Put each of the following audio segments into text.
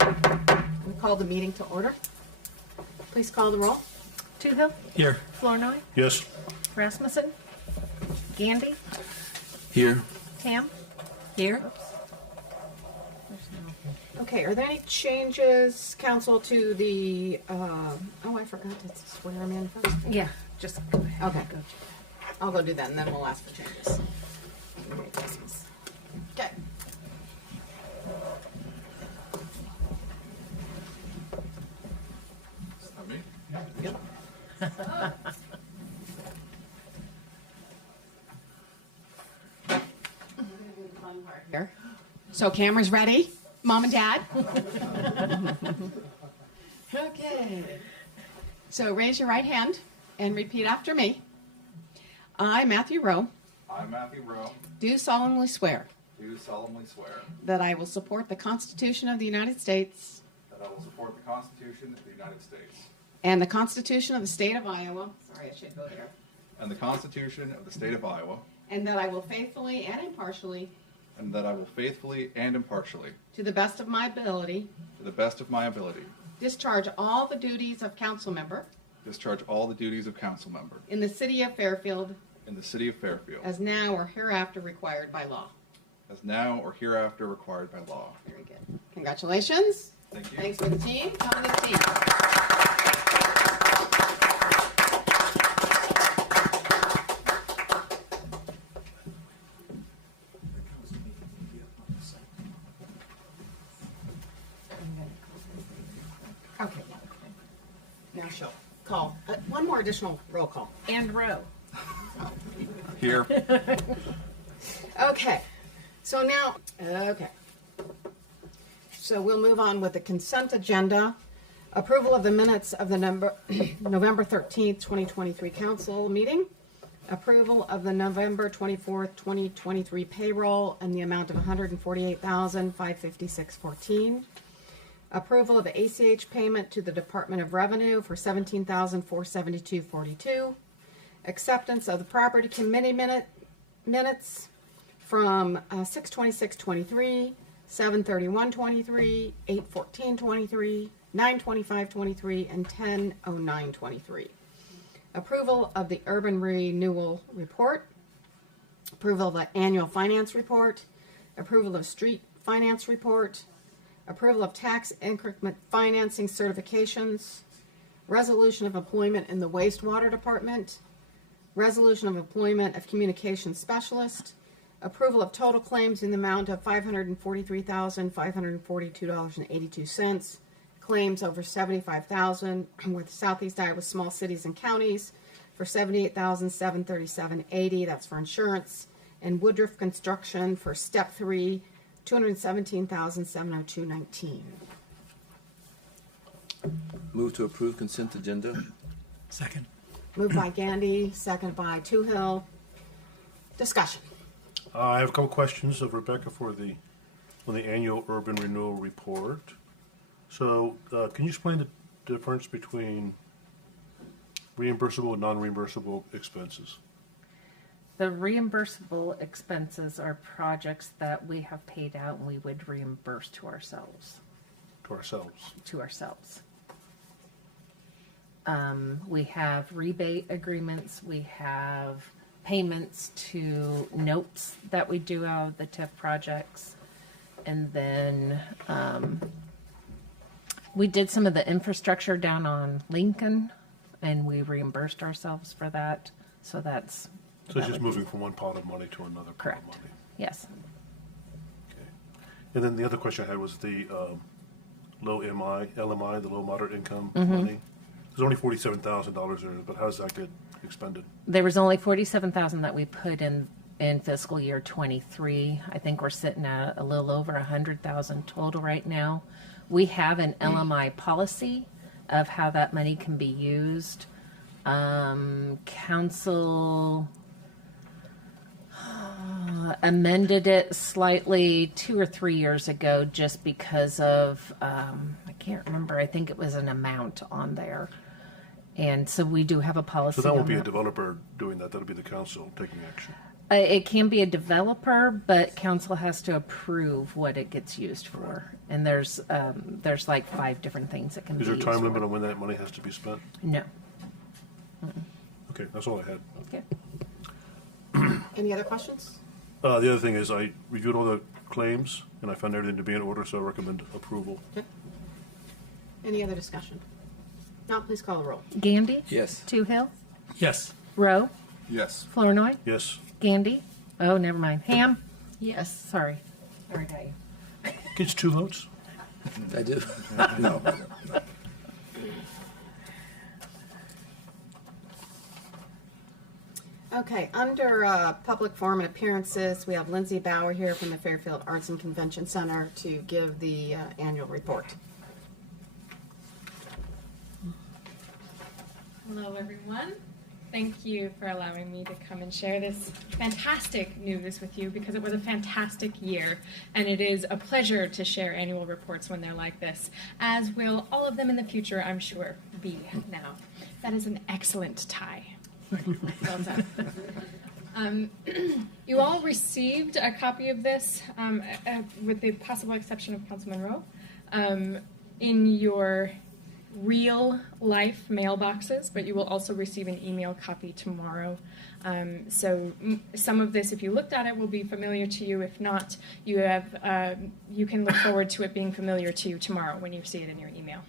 We call the meeting to order. Please call the roll. Toohill. Here. Flournoy. Yes. Rasmussen. Gandy. Here. Tam. Here. Okay, are there any changes, council, to the, oh, I forgot to swear them in first. Yeah, just go ahead. Okay. Go. I'll go do that, and then we'll ask for changes. Merry Christmas. Okay. Me? Yep. Here. So cameras ready? Mom and Dad? Okay. So raise your right hand and repeat after me. I, Matthew Rowe, I, Matthew Rowe, do solemnly swear do solemnly swear that I will support the Constitution of the United States that I will support the Constitution of the United States and the Constitution of the State of Iowa. Sorry, I should go there. and the Constitution of the State of Iowa, And that I will faithfully and impartially, and that I will faithfully and impartially, to the best of my ability, to the best of my ability, discharge all the duties of council member discharge all the duties of council member in the city of Fairfield in the city of Fairfield, as now or hereafter required by law. as now or hereafter required by law. Very good. Congratulations. Thank you. Thanks for the team. Come to the team. Okay. Now she'll call. One more additional roll call. And Rowe. Here. Okay. So now, okay. So we'll move on with the consent agenda. Approval of the minutes of the November 13th, 2023 council meeting. Approval of the November 24th, 2023 payroll in the amount of $148,556.14. Approval of the ACH payment to the Department of Revenue for $17,472.42. Acceptance of the property committee minutes from 6/26/23, 7/31/23, 8/14/23, 9/25/23, and 10/09/23. Approval of the urban renewal report. Approval of the annual finance report. Approval of street finance report. Approval of tax increment financing certifications. Resolution of employment in the wastewater department. Resolution of employment of communications specialist. Approval of total claims in the amount of $543,542.82. Claims over $75,000 with Southeast Iowa small cities and counties for $78,737.80. That's for insurance. And Woodruff Construction for Step 3, $217,702.19. Move to approve consent agenda. Second. Moved by Gandy, second by Toohill. Discussion. I have a couple questions of Rebecca on the annual urban renewal report. So, can you explain the difference between reimbursable and non-reimbursable expenses? The reimbursable expenses are projects that we have paid out and we would reimburse to ourselves. We have rebate agreements, we have payments to notes that we do out of the TIF projects, and then we did some of the infrastructure down on Lincoln, and we reimbursed ourselves for that. So that's So it's just moving from one pot of money to another pot correct. of money. Yes. Okay. And then the other question I had was the low LMI, the low moderate income money. There's only $47,000 in it, but how does that get expended? There was only $47,000 that we put in fiscal year 23. I think we're sitting at a little over $100,000 total right now. We have an LMI policy of how that money can be used. Council amended it slightly 2 or 3 years ago just because of, I can't remember, I think it was an amount on there. And so we do have a policy. So that won't on be a developer doing that, that'll be the council taking action. It can be a developer, but council has to approve what it gets used for. And there's like 5 different things it can be Is there a used time for. limit on when that money has to be spent? No. Okay, that's all I had. Okay. Any other questions? The other thing is I reviewed all the claims and I found everything to be in order, so I recommend approval. Okay. Any other discussion? Now, please call the roll. Gandy? Yes. Toohill? Yes. Rowe? Yes. Flournoy? Yes. Gandy? Oh, never mind. Ham? Yes. Sorry. I already got you. Gets 2 votes? I do. No. Okay, under public forum and appearances, we have Lindsay Bauer here from the Fairfield Arts and Convention Center to give the annual report. Hello, everyone. Thank you for allowing me to come and share this fantastic news with you, because it was a fantastic year, and it is a pleasure to share annual reports when they're like this, as will all of them in the future, I'm sure, be now. That is an excellent tie. Well done. You all received a copy of this, with the possible exception of Councilman Rowe, in your real life mailboxes, but you will also receive an email copy tomorrow. So some of this, if you looked at it, will be familiar to you. If not, you have you can look forward to it being familiar to you tomorrow when you see it in your email.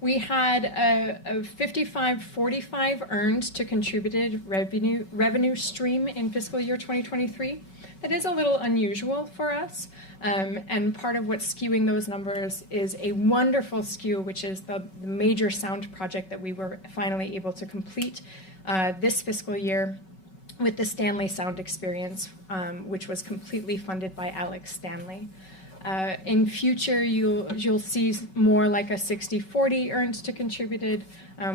We had a 55-45 earned to contributed revenue stream in fiscal year 2023. That is a little unusual for us, and part of what's skewing those numbers is a wonderful skew, which is the major sound project that we were finally able to complete this fiscal year with the Stanley Sound Experience, which was completely funded by Alex Stanley. In future, you'll see more like a 60-40 earned to contributed,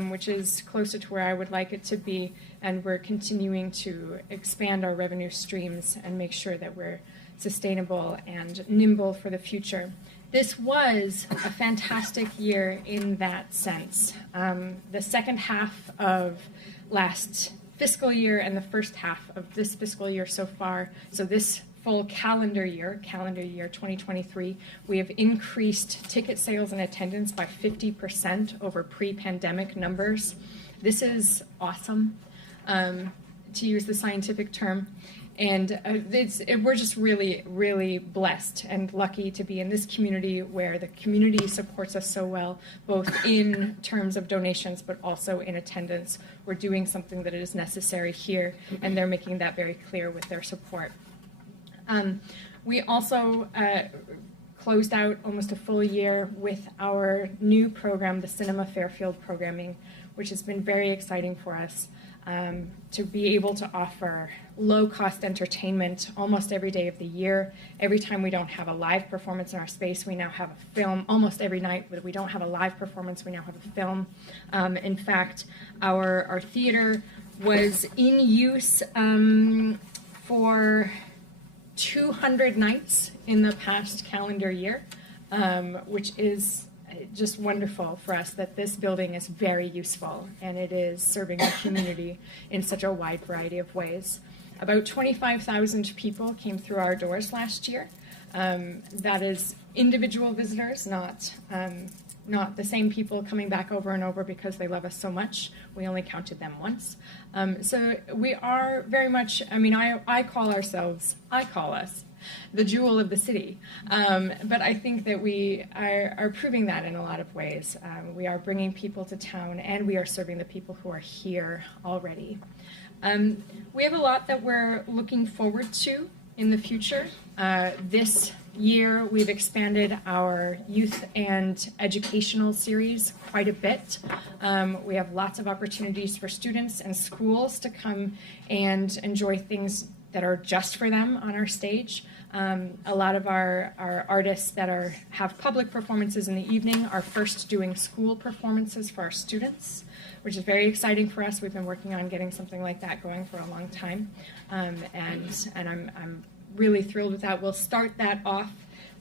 which is closer to where I would like it to be, and we're continuing to expand our revenue streams and make sure that we're sustainable and nimble for the future. This was a fantastic year in that sense. The second half of last fiscal year and the first half of this fiscal year so far, so this full calendar year 2023, we have increased ticket sales and attendance by 50% over pre-pandemic numbers. This is awesome, to use the scientific term. And we're just really, really blessed and lucky to be in this community where the community supports us so well, both in terms of donations, but also in attendance. We're doing something that is necessary here, and they're making that very clear with their support. We also closed out almost a full year with our new program, the Cinema Fairfield programming, which has been very exciting for us, to be able to offer low-cost entertainment almost every day of the year. Every time we don't have a live performance in our space, we now have a film. Almost every night we don't have a live performance, we now have a film. In fact, our theater was in use for 200 nights in the past calendar year, which is just wonderful for us that this building is very useful and it is serving the community in such a wide variety of ways. About 25,000 people came through our doors last year. That is individual visitors, not the same people coming back over and over because they love us so much. We only counted them once. So we are very much, I call us the jewel of the city. But I think that we are proving that in a lot of ways. We are bringing people to town, and we are serving the people who are here already. We have a lot that we're looking forward to in the future. This year, we've expanded our youth and educational series quite a bit. We have lots of opportunities for students and schools to come and enjoy things that are just for them on our stage. A lot of our artists that have public performances in the evening are first doing school performances for our students, which is very exciting for us. We've been working on getting something like that going for a long time, and I'm really thrilled with that. We'll start that off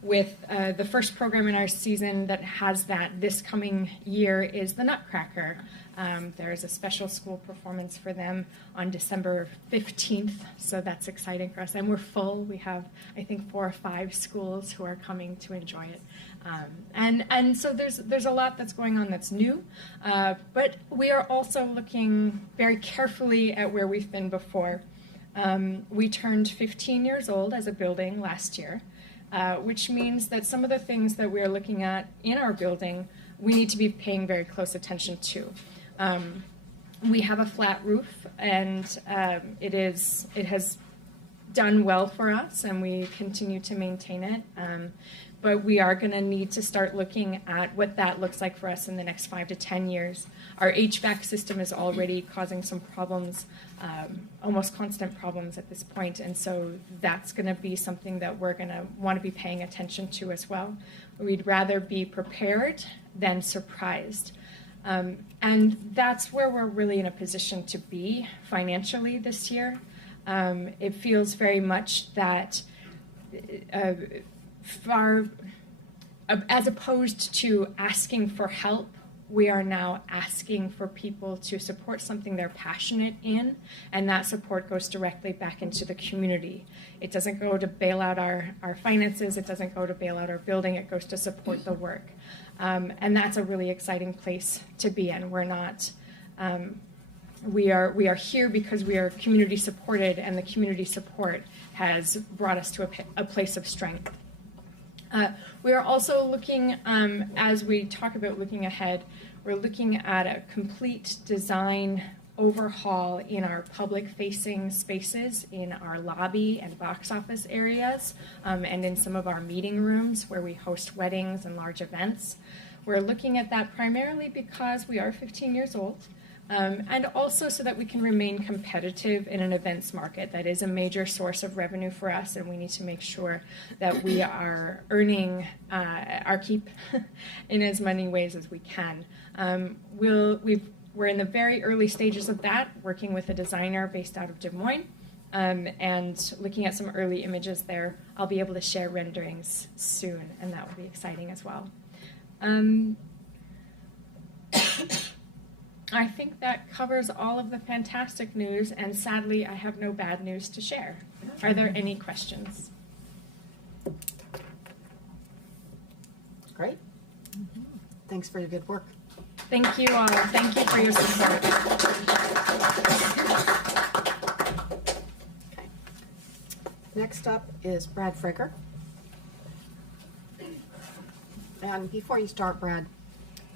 with the first program in our season that has that this coming year is the Nutcracker. There's a special school performance for them on December 15th, so that's exciting for us. And we're full. We have, I think, 4 or 5 schools who are coming to enjoy it. And so there's a lot that's going on that's new, but we are also looking very carefully at where we've been before. We turned 15 years old as a building last year, which means that some of the things that we're looking at in our building, we need to be paying very close attention to. We have a flat roof, and it has done well for us, and we continue to maintain it. But we are going to need to start looking at what that looks like for us in the next 5 to 10 years. Our HVAC system is already causing some problems, almost constant problems at this point, and so that's going to be something that we're going to want to be paying attention to as well. We'd rather be prepared than surprised. And that's where we're really in a position to be financially this year. It feels very much that as opposed to asking for help, we are now asking for people to support something they're passionate in, and that support goes directly back into the community. It doesn't go to bail out our finances, it doesn't go to bail out our building, it goes to support the work. And that's a really exciting place to be in. We're not, we are here because we are community supported, and the community support has brought us to a place of strength. We are also looking, as we talk about looking ahead, we're looking at a complete design overhaul in our public-facing spaces, in our lobby and box office areas, and in some of our meeting rooms where we host weddings and large events. We're looking at that primarily because we are 15 years old, and also so that we can remain competitive in an events market. That is a major source of revenue for us, and we need to make sure that we are earning our keep in as many ways as we can. We're in the very early stages of that, working with a designer based out of Des Moines, and looking at some early images there. I'll be able to share renderings soon, and that will be exciting as well. I think that covers all of the fantastic news, and sadly, I have no bad news to share. Are there any questions? Great. Thanks for your good work. Thank you all. Thank you for your support. Okay. Next up is Brad Fricker. And before you start, Brad,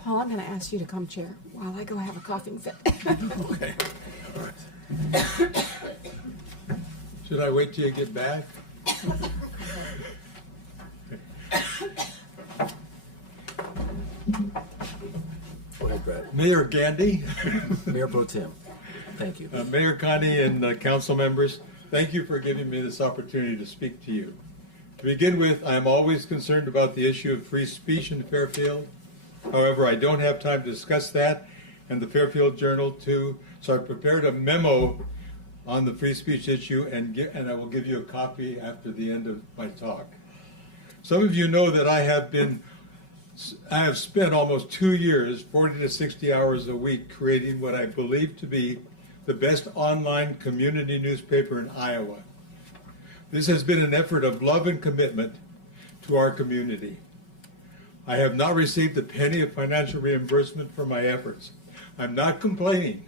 Paul, I'm going to ask you to come chair while I go have a coughing fit. Okay. All right. Should I wait till you get back? Go ahead, Brad. Mayor Gandy, Mayor Pro Tem, thank you. Mayor Connie, and council members, thank you for giving me this opportunity to speak to you. To begin with, I am always concerned about the issue of free speech in Fairfield. However, I don't have time to discuss that and the Fairfield Journal too, so I prepared a memo on the free speech issue, and I will give you a copy after the end of my talk. Some of you know that I have spent almost 2 years, 40 to 60 hours a week, creating what I believe to be the best online community newspaper in Iowa. This has been an effort of love and commitment to our community. I have not received a penny of financial reimbursement for my efforts. I'm not complaining.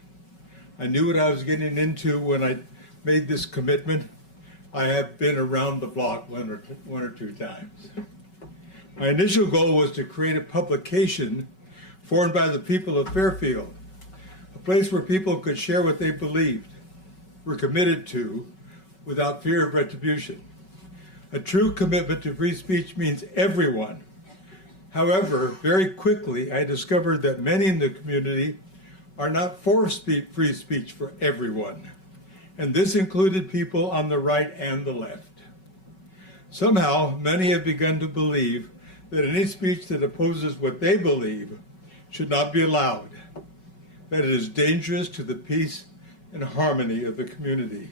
I knew what I was getting into when I made this commitment. I have been around the block one or two times. My initial goal was to create a publication formed by the people of Fairfield, a place where people could share what they believed, were committed to, without fear of retribution. A true commitment to free speech means everyone. However, very quickly I discovered that many in the community are not for free speech for everyone, and this included people on the right and the left. Somehow, many have begun to believe that any speech that opposes what they believe should not be allowed, that it is dangerous to the peace and harmony of the community.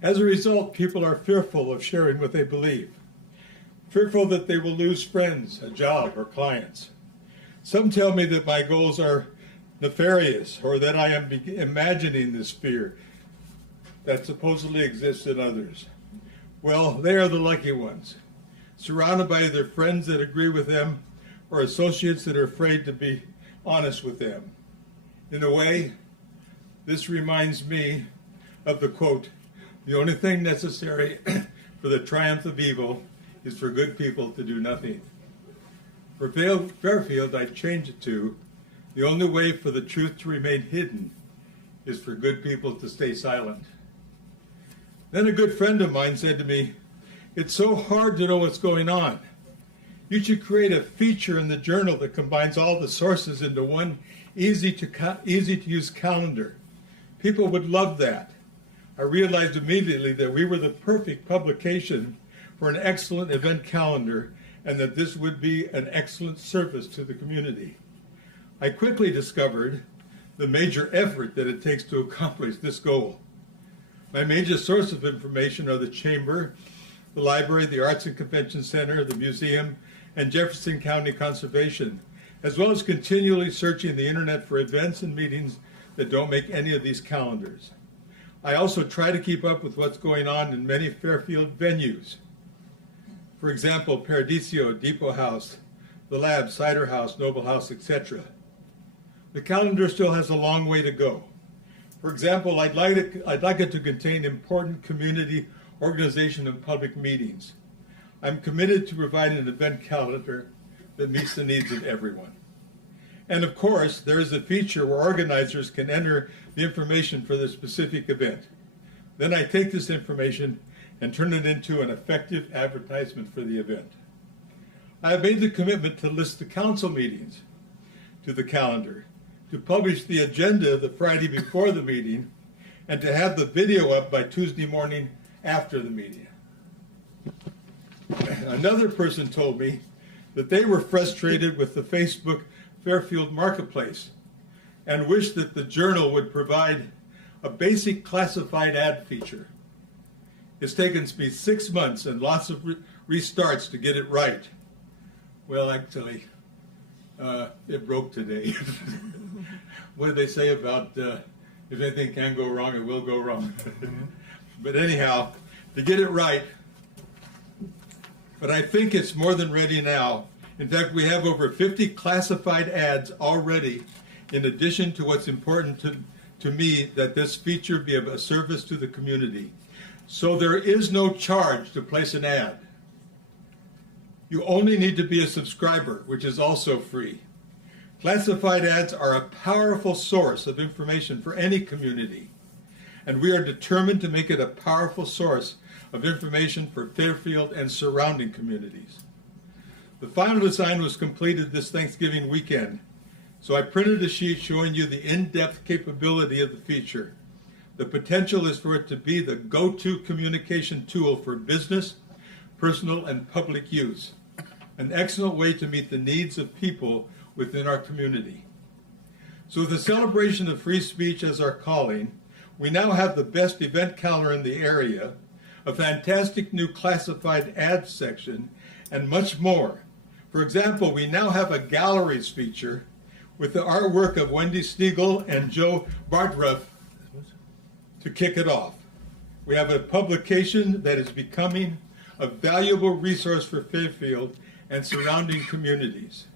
As a result, people are fearful of sharing what they believe. fearful that they will lose friends, a job, or clients. Some tell me that my goals are nefarious, or that I am imagining this fear that supposedly exists in others. Well, they are the lucky ones, surrounded by either friends that agree with them or associates that are afraid to be honest with them. In a way, this reminds me of the quote, "The only thing necessary for the triumph of evil is for good people to do nothing." For Fairfield, I'd change it to, "The only way for the truth to remain hidden is for good people to stay silent." Then a good friend of mine said to me, "It's so hard to know what's going on. You should create a feature in the journal that combines all the sources into one easy to use calendar. People would love that." I realized immediately that we were the perfect publication for an excellent event calendar, and that this would be an excellent service to the community. I quickly discovered the major effort that it takes to accomplish this goal. My major source of information are the Chamber, the Library, the Arts and Convention Center, the Museum, and Jefferson County Conservation, as well as continually searching the internet for events and meetings that don't make any of these calendars. I also try to keep up with what's going on in many Fairfield venues. For example, Paradiso, Depot House, the Lab, Cider House, Noble House, etc. The calendar still has a long way to go. For example, I'd like it to contain important community organization and public meetings. I'm committed to providing an event calendar that meets the needs of everyone. And of course, there is a feature where organizers can enter the information for the specific event. Then I take this information and turn it into an effective advertisement for the event. I have made the commitment to list the council meetings to the calendar, to publish the agenda the Friday before the meeting, and to have the video up by Tuesday morning after the meeting. Another person told me that they were frustrated with the Facebook Fairfield Marketplace and wished that the journal would provide a basic classified ad feature. It's taken me 6 months and lots of restarts to get it right. Well, actually, it broke today. What do they say about if anything can go wrong, it will go wrong? But anyhow, to get it right, but I think it's more than ready now. In fact, we have over 50 classified ads already, in addition to what's important to me, that this feature be of a service to the community. So there is no charge to place an ad. You only need to be a subscriber, which is also free. Classified ads are a powerful source of information for any community, and we are determined to make it a powerful source of information for Fairfield and surrounding communities. The final design was completed this Thanksgiving weekend, so I printed a sheet showing you the in-depth capability of the feature. The potential is for it to be the go-to communication tool for business, personal, and public use, an excellent way to meet the needs of people within our community. So with the celebration of free speech as our calling, we now have the best event calendar in the area, a fantastic new classified ads section, and much more. For example, we now have a galleries feature with the artwork of Wendy Stiegel and Joe Bartruff to kick it off. We have a publication that is becoming a valuable resource for Fairfield and surrounding communities.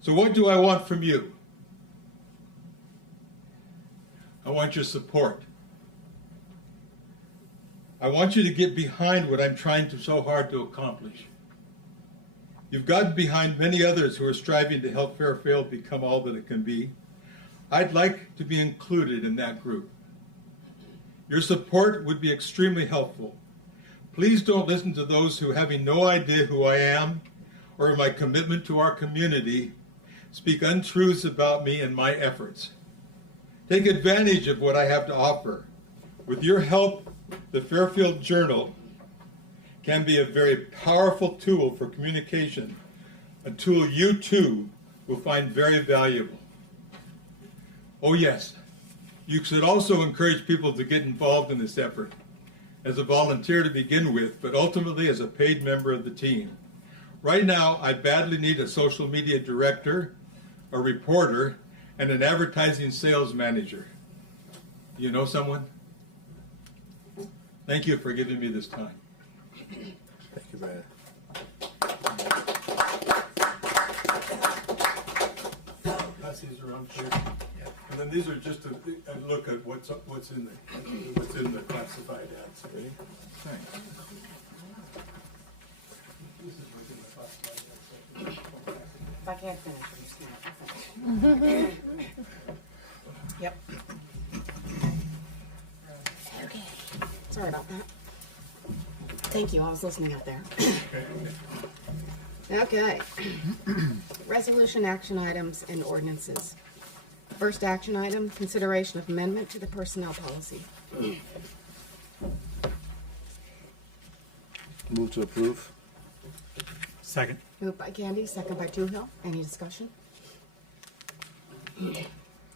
So what do I want from you? I want your support. I want you to get behind what I'm trying so hard to accomplish. You've gotten behind many others who are striving to help Fairfield become all that it can be. I'd like to be included in that group. Your support would be extremely helpful. Please don't listen to those who, having no idea who I am or my commitment to our community, speak untruths about me and my efforts. Take advantage of what I have to offer. With your help, the Fairfield Journal can be a very powerful tool for communication, a tool you too will find very valuable. Oh yes, you should also encourage people to get involved in this effort as a volunteer to begin with, but ultimately as a paid member of the team. Right now, I badly need a social media director, a reporter, and an advertising sales manager. You know someone? Thank you for giving me this time. Thank you, Brad. Pass these around, please. And then these are just a look at what's in the classified ads. Ready? This is what's in the classified ads. If I can't finish, I'm just Yep. Okay. Sorry about that. Thank you, I was listening out there. Okay. Resolution action items and ordinances. First action item, consideration of amendment to the personnel policy. Move to approve. Second. Moved by Candy, second by Toohill. Any discussion?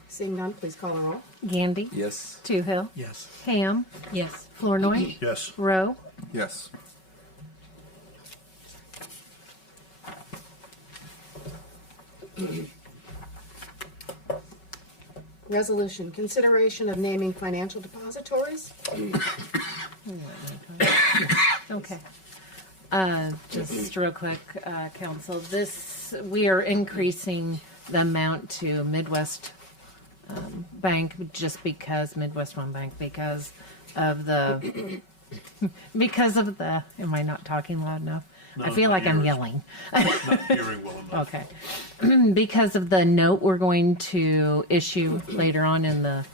Seeing none, please call the roll. Gandy, Yes. Toohill, Yes. Ham, Yes. Flournoy, Yes. Rowe, Yes. Resolution, consideration of naming financial depositories. Okay. Just real quick, council, we are increasing the amount to Midwest Bank Midwest One Bank, because of the, am I not talking loud enough? I No, feel my like I'm ears. yelling. Not hearing well enough. Okay. Because of the note we're going to issue later on in the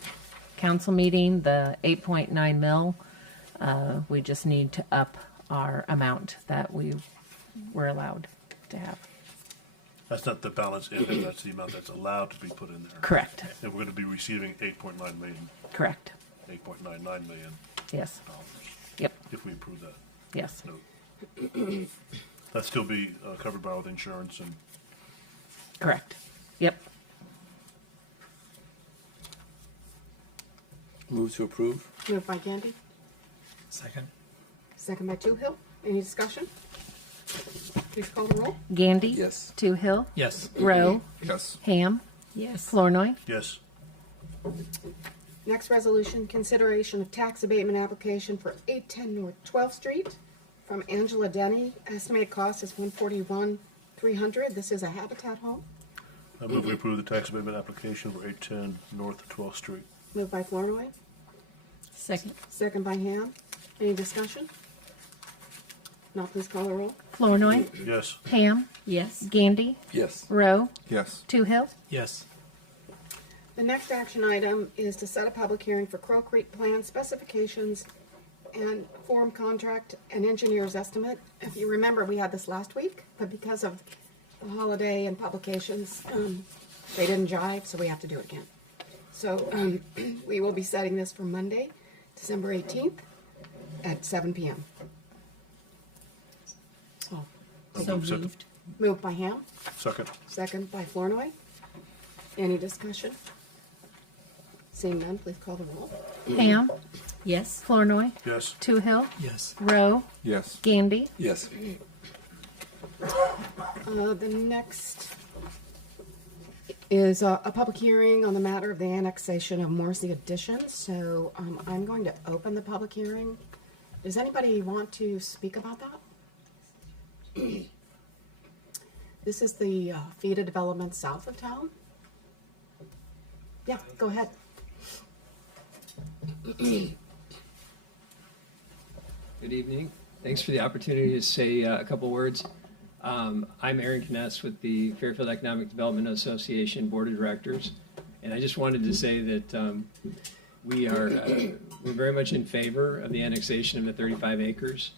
council meeting, the 8.9 mil, we just need to up our amount that we were allowed to have. That's not the balance if, that's the amount that's allowed to be put in there. Correct. And we're going to be receiving 8.9 million, Correct. 8.99 million Yes. dollars Yep. if we approve that. Yes. No. That still be covered by with insurance and Correct. Yep. Move to approve. Moved by Gandy, Second. second by Toohill. Any discussion? Please call the roll. Gandy. Yes. Toohill. Yes. Rowe. Yes. Ham. Yes. Flournoy. yes. Next resolution, consideration of tax abatement application for 810 North 12th Street from Angela Denny. Estimated cost is $141,300. This is a Habitat home. I move we approve the tax abatement application for 810 North 12th Street. Moved by Flournoy, Second. second by Ham. Any discussion? Now please call the roll. Flournoy. Yes. Ham. Yes. Gandy. Yes. Rowe. Yes. Toohill. Yes. The next action item is to set a public hearing for Crow Creek plan specifications and form contract and engineer's estimate. If you remember, we had this last week, but because of the holiday and publications, they didn't jive, so we have to do it again. So we will be setting this for Monday, December 18th at 7 p.m. So, So moved. moved by Ham, Second. second by Flournoy. Any discussion? Seeing none, please call the roll. Ham. Yes. Flournoy. Yes. Toohill. Yes. Rowe. Yes. Gandy. Yes. The next is a public hearing on the matter of the annexation of Morrissey addition. So I'm going to open the public hearing. Does anybody want to speak about that? This is the FIDA development south of town. Yeah, go ahead. Good evening. Thanks for the opportunity to say a couple words. I'm Aaron Kness with the Fairfield Economic Development Association Board of Directors, and I just wanted to say that we're very much in favor of the annexation of the 35 acres.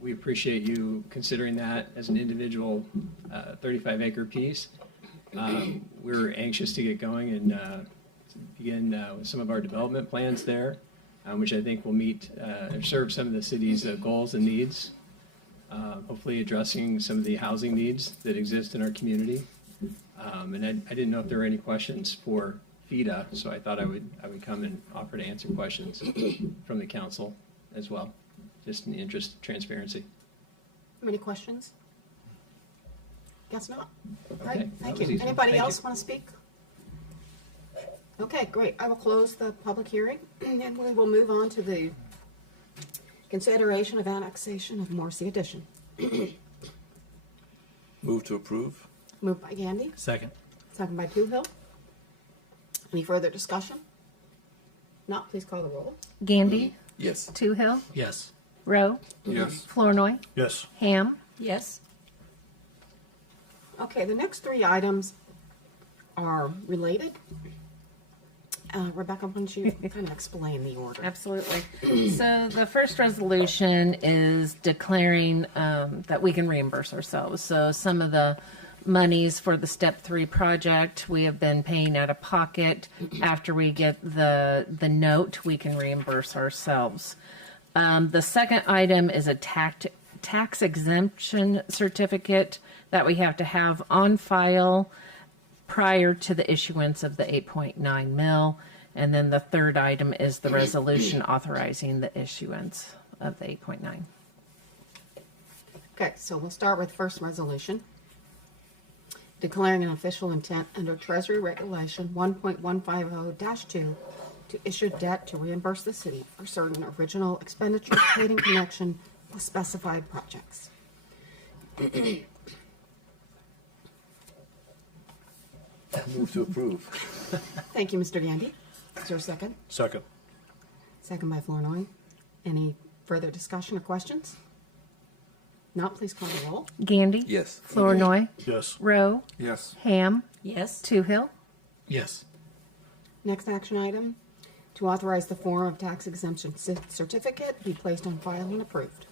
We appreciate you considering that as an individual 35-acre piece. We're anxious to get going and begin with some of our development plans there, which I think will meet or serve some of the city's goals and needs, hopefully addressing some of the housing needs that exist in our community. And I didn't know if there were any questions for FIDA, so I thought I would come and offer to answer questions from the council as well, just in the interest of transparency. Any questions? Guess not. All Okay, right, that thank was you. easy. Anybody Thank else you. want to speak? Okay, great. I will close the public hearing, and we will move on to the consideration of annexation of Morrissey Addition. Move to approve. Moved by Gandy, Second. second by Toohill. Any further discussion? Not, please call the roll. Gandy, Yes. Toohill, Yes. Rowe, Yes. Flournoy, Yes. Ham, Yes. Okay, the next three items are related. Rebecca, why don't you kind of explain the order? Absolutely. So the first resolution is declaring that we can reimburse ourselves. So some of the monies for the Step 3 project we have been paying out of pocket. After we get the note, we can reimburse ourselves. The second item is a tax exemption certificate that we have to have on file prior to the issuance of the 8.9 mil. And then the third item is the resolution authorizing the issuance of the 8.9. Okay, so we'll start with first resolution. Declaring an official intent under Treasury Regulation 1.150-2 to issue debt to reimburse the city for certain original expenditures paid in connection with specified projects. Move to approve. Thank you, Mr. Gandy. Is there a second? Second. Second by Flournoy. Any further discussion or questions? Not, please call the roll. Gandy, Yes. Flournoy, Yes. Rowe, Yes. Ham, Yes. Toohill, Yes. Next action item, to authorize the form of tax exemption certificate be placed on file and approved.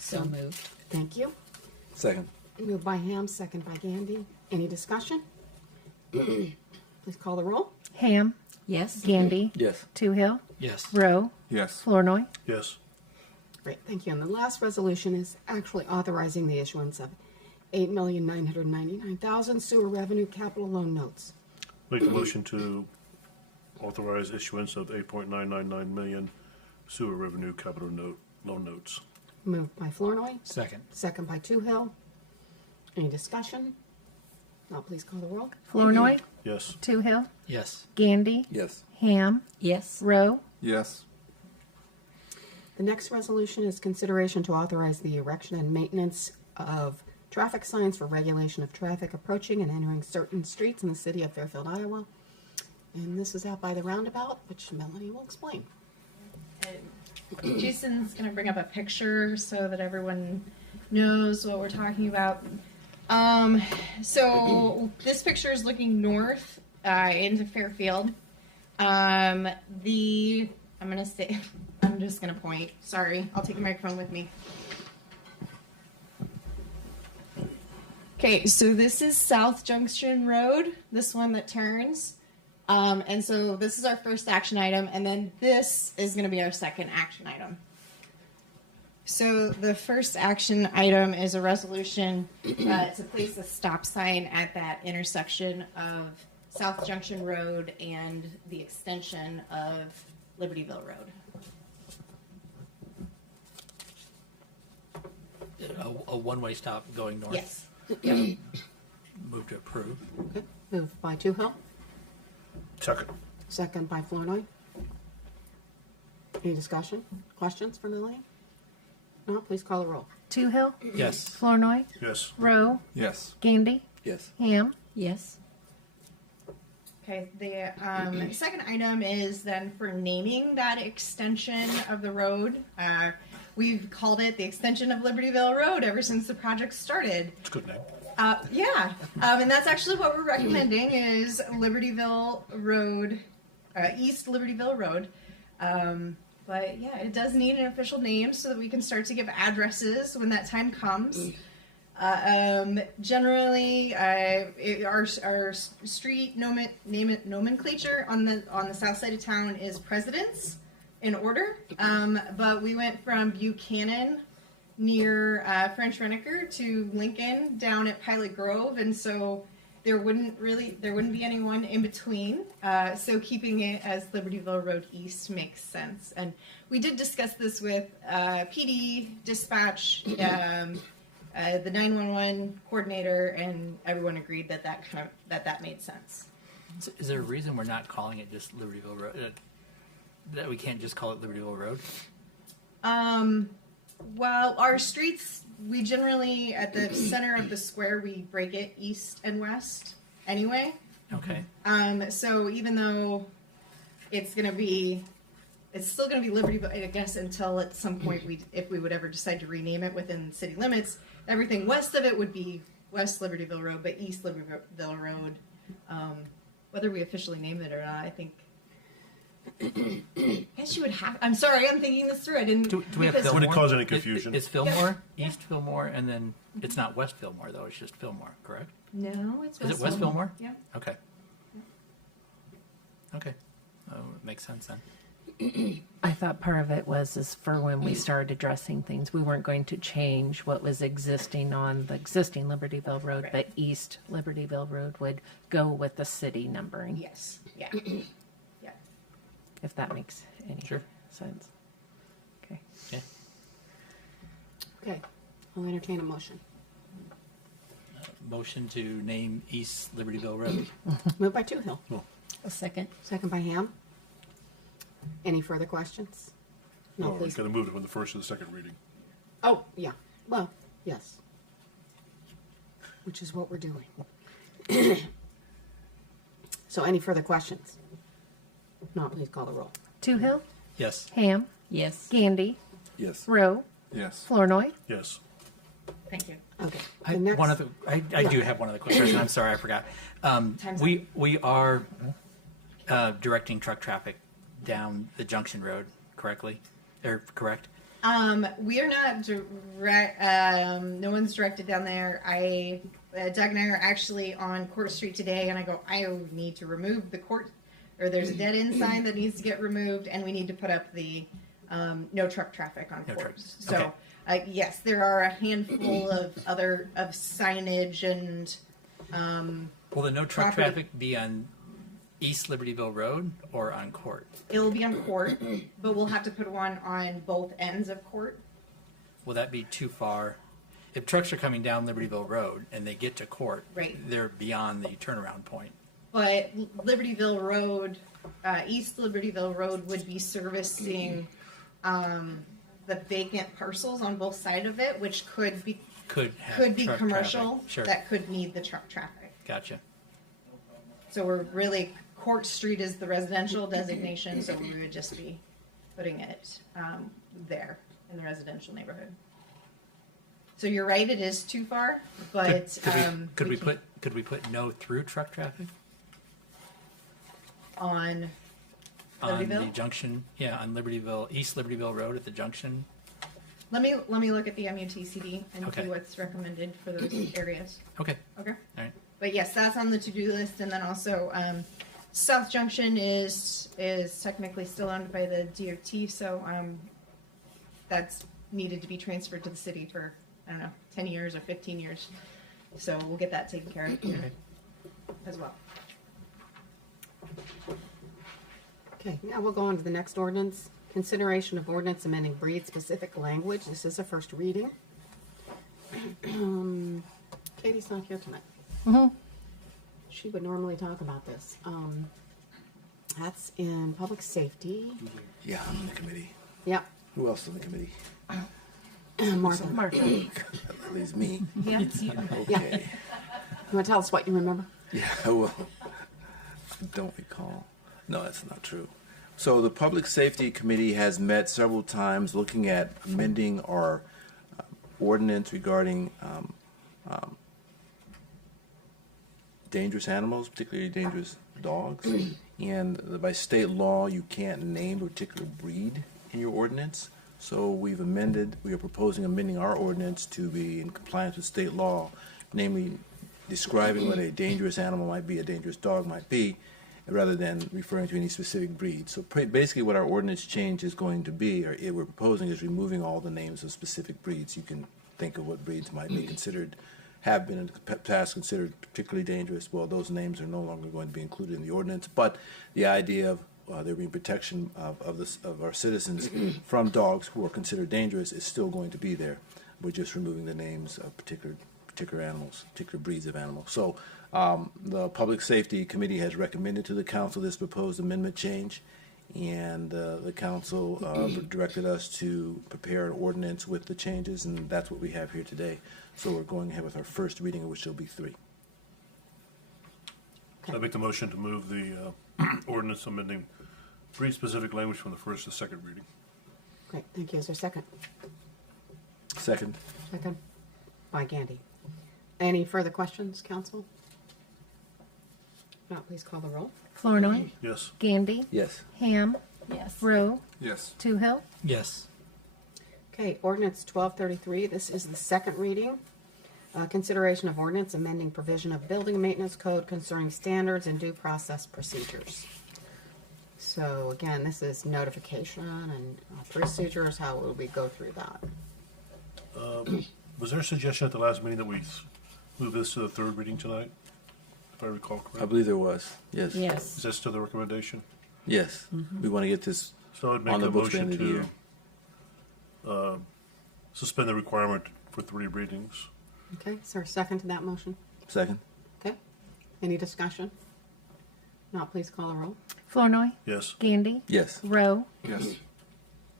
So moved. Thank you. Second. Moved by Ham, second by Gandy. Any discussion? Please call the roll. Ham, Yes. Gandy, Yes. Toohill, Yes. Rowe, Yes. Flournoy, Yes. Great, thank you. And the last resolution is actually authorizing the issuance of $8,999,000 sewer revenue capital loan notes. Make a motion to authorize issuance of 8.999 million sewer revenue capital loan notes. Moved by Flournoy, Second. second by Toohill. Any discussion? Now please call the roll. Flournoy, Yes. Toohill, Yes. Gandy, Yes. Ham, Yes. Rowe, Yes. The next resolution is consideration to authorize the erection and maintenance of traffic signs for regulation of traffic approaching and entering certain streets in the city of Fairfield, Iowa. And this is out by the roundabout, which Melanie will explain. Jason's going to bring up a picture so that everyone knows what we're talking about. So this picture is looking north into Fairfield. I'm just going to point. Sorry, I'll take the microphone with me. Okay, so this is South Junction Road, this one that turns. And so this is our first action item, and then this is going to be our second action item. So the first action item is a resolution to place a stop sign at that intersection of South Junction Road and the extension of Libertyville Road. A one-way stop going north. Yes. Move to approve. Okay. Moved by Toohill, Second. second by Flournoy. Any discussion? Questions for Melanie? No, please call the roll. Toohill, Yes. Flournoy, Yes. Rowe, Yes. Gandy, Yes. Ham, Yes. Okay, the second item is then for naming that extension of the road. We've called it the extension of Libertyville Road ever since the project started. It's a good name. Yeah, and that's actually what we're recommending is Libertyville Road, East Libertyville Road. But yeah, it does need an official name so that we can start to give addresses when that time comes. Generally, our street nomenclature on the south side of town is Presidents in order. But we went from Buchanan near French Renaker to Lincoln down at Pilot Grove, and so there wouldn't be anyone in between. So keeping it as Libertyville Road East makes sense. And we did discuss this with PD, dispatch, the 911 coordinator, and everyone agreed that that made sense. Is there a reason we're not calling it just Libertyville Road? That we can't just call it Libertyville Road? Well, our streets, we generally, at the center of the square, we break it east and west anyway. Okay. So even though it's still gonna be Libertyville, I guess, until at some point if we would ever decide to rename it within city limits, everything west of it would be West Libertyville Road, but East Libertyville Road, whether we officially name it or not, I think. I guess you would have. I'm sorry, I'm thinking this through. I didn't. Do we have because- Fillmore? Wouldn't it cause any confusion? It's Fillmore, East Fillmore, and then it's not West Fillmore though. It's just Fillmore, correct? No, it's Is it West Fillmore? Yeah. Okay. Okay. Oh, it makes sense then. I thought part of it is for when we started addressing things, we weren't going to change what was existing on the existing Libertyville Road, Right. but East Libertyville Road would go with the city numbering, Yes. Yeah. Yeah. if that makes any Sure. sense. Okay. Yeah. Okay, I'll entertain a motion. Motion to name East Libertyville Road. Moved by Toohill, A second. second by Ham. Any further questions? No, Oh, we please. gotta move it from the first to the second reading. Oh, yeah, well, yes. Which is what we're doing. So any further questions? No, please call the roll. Toohill, Yes. Ham, Yes. Gandy, Yes. Rowe, Yes. Flournoy. Yes. Thank you. Okay. I, The next, one other, I do have one other quick question. I'm sorry, I forgot. Time's We are directing truck traffic down the Junction Road correctly, or correct? We are not direct. No one's directed down there. Doug and I are actually on Court Street today, and I go, I need to remove the court, or there's a dead end sign that needs to get removed, and we need to put up the no truck traffic on No Court. trucks. So, yes, there are a handful of signage and Will the no truck Property. traffic be on East Libertyville Road or on Court? it'll be on Court, but we'll have to put one on both ends of Court. Will that be too far? If trucks are coming down Libertyville Road and they get to Court, Right. they're beyond the turnaround point. But Libertyville Road, East Libertyville Road would be servicing the vacant parcels on both sides of it, which could be Could have truck commercial traffic. Sure, that could need the truck traffic. gotcha. So we're really, Court Street is the residential designation, so we would just be putting it there in the residential neighborhood. So you're right, it is too far, but Could we put no through truck traffic on on the Libertyville? junction? Yeah, on Libertyville, East Libertyville Road at the junction. Let me look at the MUTCD and Okay. see what's recommended for those areas. Okay, Okay. all right. But yes, that's on the to-do list, and then also South Junction is technically still owned by the DOT, so that's needed to be transferred to the city for, I don't know, 10 years or 15 years. So we'll get that taken care of Okay. as well. okay, now we'll go on to the next ordinance. Consideration of ordinance amending breed-specific language. This is a first reading. Katie's not here tonight. She would normally talk about this. That's in public safety. Yeah, I'm on the committee. Yep, Who else on the committee? Martha. That leaves me. Yeah. Okay. You want to tell us what you remember? Yeah, well, I don't recall. No, that's not true. So the Public Safety Committee has met several times looking at amending our ordinance regarding dangerous animals, particularly dangerous dogs. And by state law, you can't name a particular breed in your ordinance. So we are proposing amending our ordinance to be in compliance with state law, namely describing what a dangerous animal might be, a dangerous dog might be, rather than referring to any specific breed. So basically what our ordinance change is going to be, or we're proposing, is removing all the names of specific breeds. You can think of what breeds might be considered have been in the past considered particularly dangerous, well, those names are no longer going to be included in the ordinance. But the idea of there being protection of our citizens from dogs who are considered dangerous is still going to be there. We're just removing the names of particular animals, particular breeds of animals. So the Public Safety Committee has recommended to the council this proposed amendment change, and the council directed us to prepare an ordinance with the changes, and that's what we have here today. So we're going ahead with our first reading, which will be 3. So I make the motion to move the ordinance amending breed-specific language from the first to second reading. Great, thank you. Is there a second? Second. Second by Gandy. Any further questions, council? Now, please call the roll. Flournoy, Yes. Gandy, Yes. Ham, Yes. Rowe, Yes. Toohill. Yes. Okay, ordinance 1233, this is the second reading. Consideration of ordinance amending provision of building maintenance code concerning standards and due process procedures. So again, this is notification and procedures, how will we go through that? Was there a suggestion at the last meeting that we move this to the third reading tonight, if I recall I correctly? believe there was. Yes. Is Yes. that still the recommendation? Yes. We want to get this So I'd make on a the books by the motion end of the year. to suspend the requirement for 3 readings. Okay, is there a second to that motion? Second. Okay, any discussion? Not, please call the roll. Flournoy, Yes. Gandy, Yes. Rowe, Yes.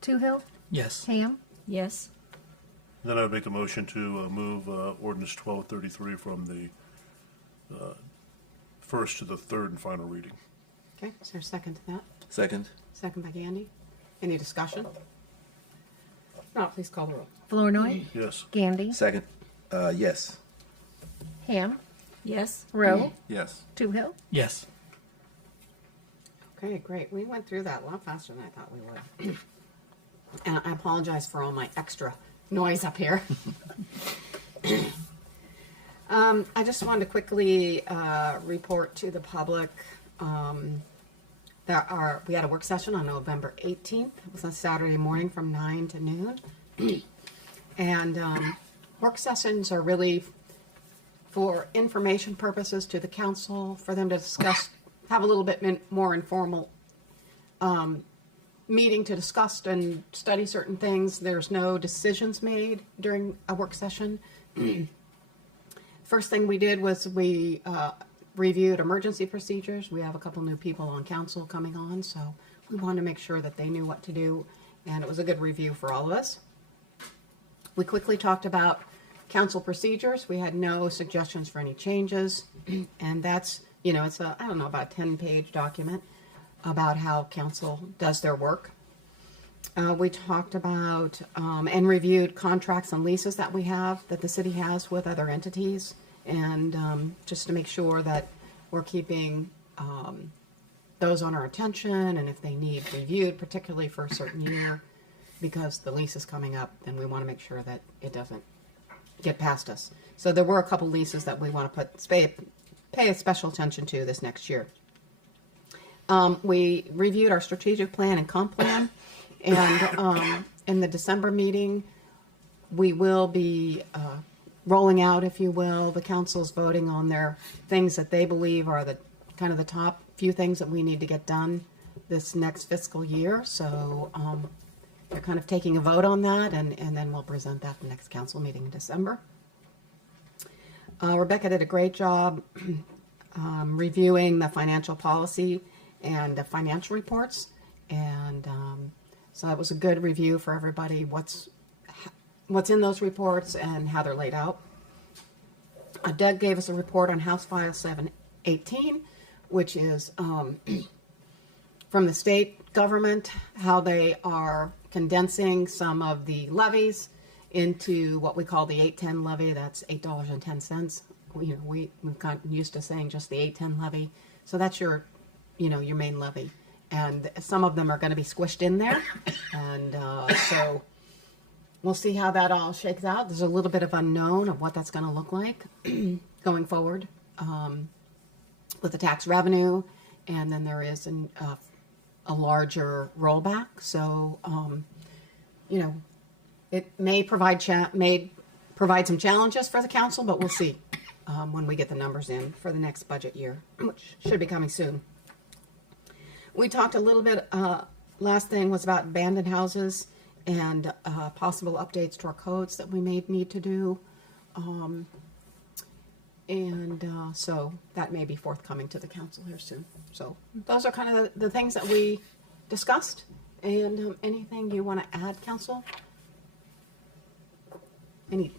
Toohill, Yes. Ham, Yes. Then I would make the motion to move ordinance 1233 from the first to the third and final reading. Okay, is there a second to that? Second. Second by Gandy. Any discussion? Not, please call the roll. Flournoy, Yes. Gandy, Second. Yes. Ham, Yes. Rowe, Yes. Toohill. Yes. Okay, great. We went through that a lot faster than I thought we would. And I apologize for all my extra noise up here. I just wanted to quickly report to the public that we had a work session on November 18th. It was on Saturday morning from 9 to noon. And work sessions are really for information purposes to the council, for them to discuss, have a little bit more informal meeting to discuss and study certain things. There's no decisions made during a work session. First thing we did was we reviewed emergency procedures. We have a couple new people on council coming on, so we wanted to make sure that they knew what to do, and it was a good review for all of us. We quickly talked about council procedures. We had no suggestions for any changes, and that's, it's a, I don't know, about a 10-page document about how council does their work. We talked about and reviewed contracts and leases that we have, that the city has with other entities, and just to make sure that we're keeping those on our attention, and if they need reviewed, particularly for a certain year, because the lease is coming up, then we want to make sure that it doesn't get past us. So there were a couple leases that we want to pay a special attention to this next year. We reviewed our strategic plan and comp plan, and in the December meeting, we will be rolling out, if you will, the council's voting on their things that they believe are the kind of the top few things that we need to get done this next fiscal year. So they're kind of taking a vote on that, and then we'll present that at the next council meeting in December. Rebecca did a great job reviewing the financial policy and the financial reports, and so it was a good review for everybody, what's in those reports and how they're laid out. Doug gave us a report on House File 718, which is from the state government, how they are condensing some of the levies into what we call the 810 levy. That's $8.10. We've gotten used to saying just the 810 levy. So that's your main levy. And some of them are going to be squished in there. And so we'll see how that all shakes out. There's a little bit of unknown of what that's going to look like going forward with the tax revenue. And then there is a larger rollback. So, it may provide provide some challenges for the council, but we'll see when we get the numbers in for the next budget year, which should be coming soon. We talked a little bit, last thing was about abandoned houses and possible updates to our codes that we may need to do. So that may be forthcoming to the council here soon. So those are kind of the things that we discussed. And anything you want to add, council? Any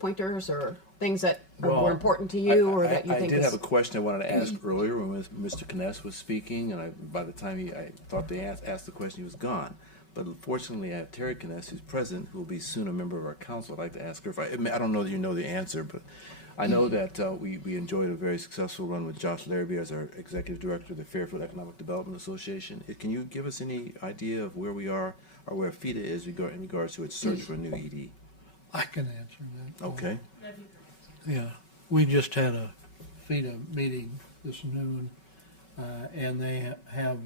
pointers or things that were important to you or that you I think did is... have a question I wanted to ask earlier when Mr. Kness was speaking, and by the time I thought they asked the question, he was gone. But fortunately, I have Terry Kness, who's present, who will be soon a member of our council. I'd like to ask her I don't know that you know the answer, but I know that we enjoyed a very successful run with Josh Larrabee as our executive director of the Fairfield Economic Development Association. Can you give us any idea of where we are or where FEDA is in regards to its search for a new ED? I can answer that. Okay. Yeah, we just had a FEDA meeting this noon, and they have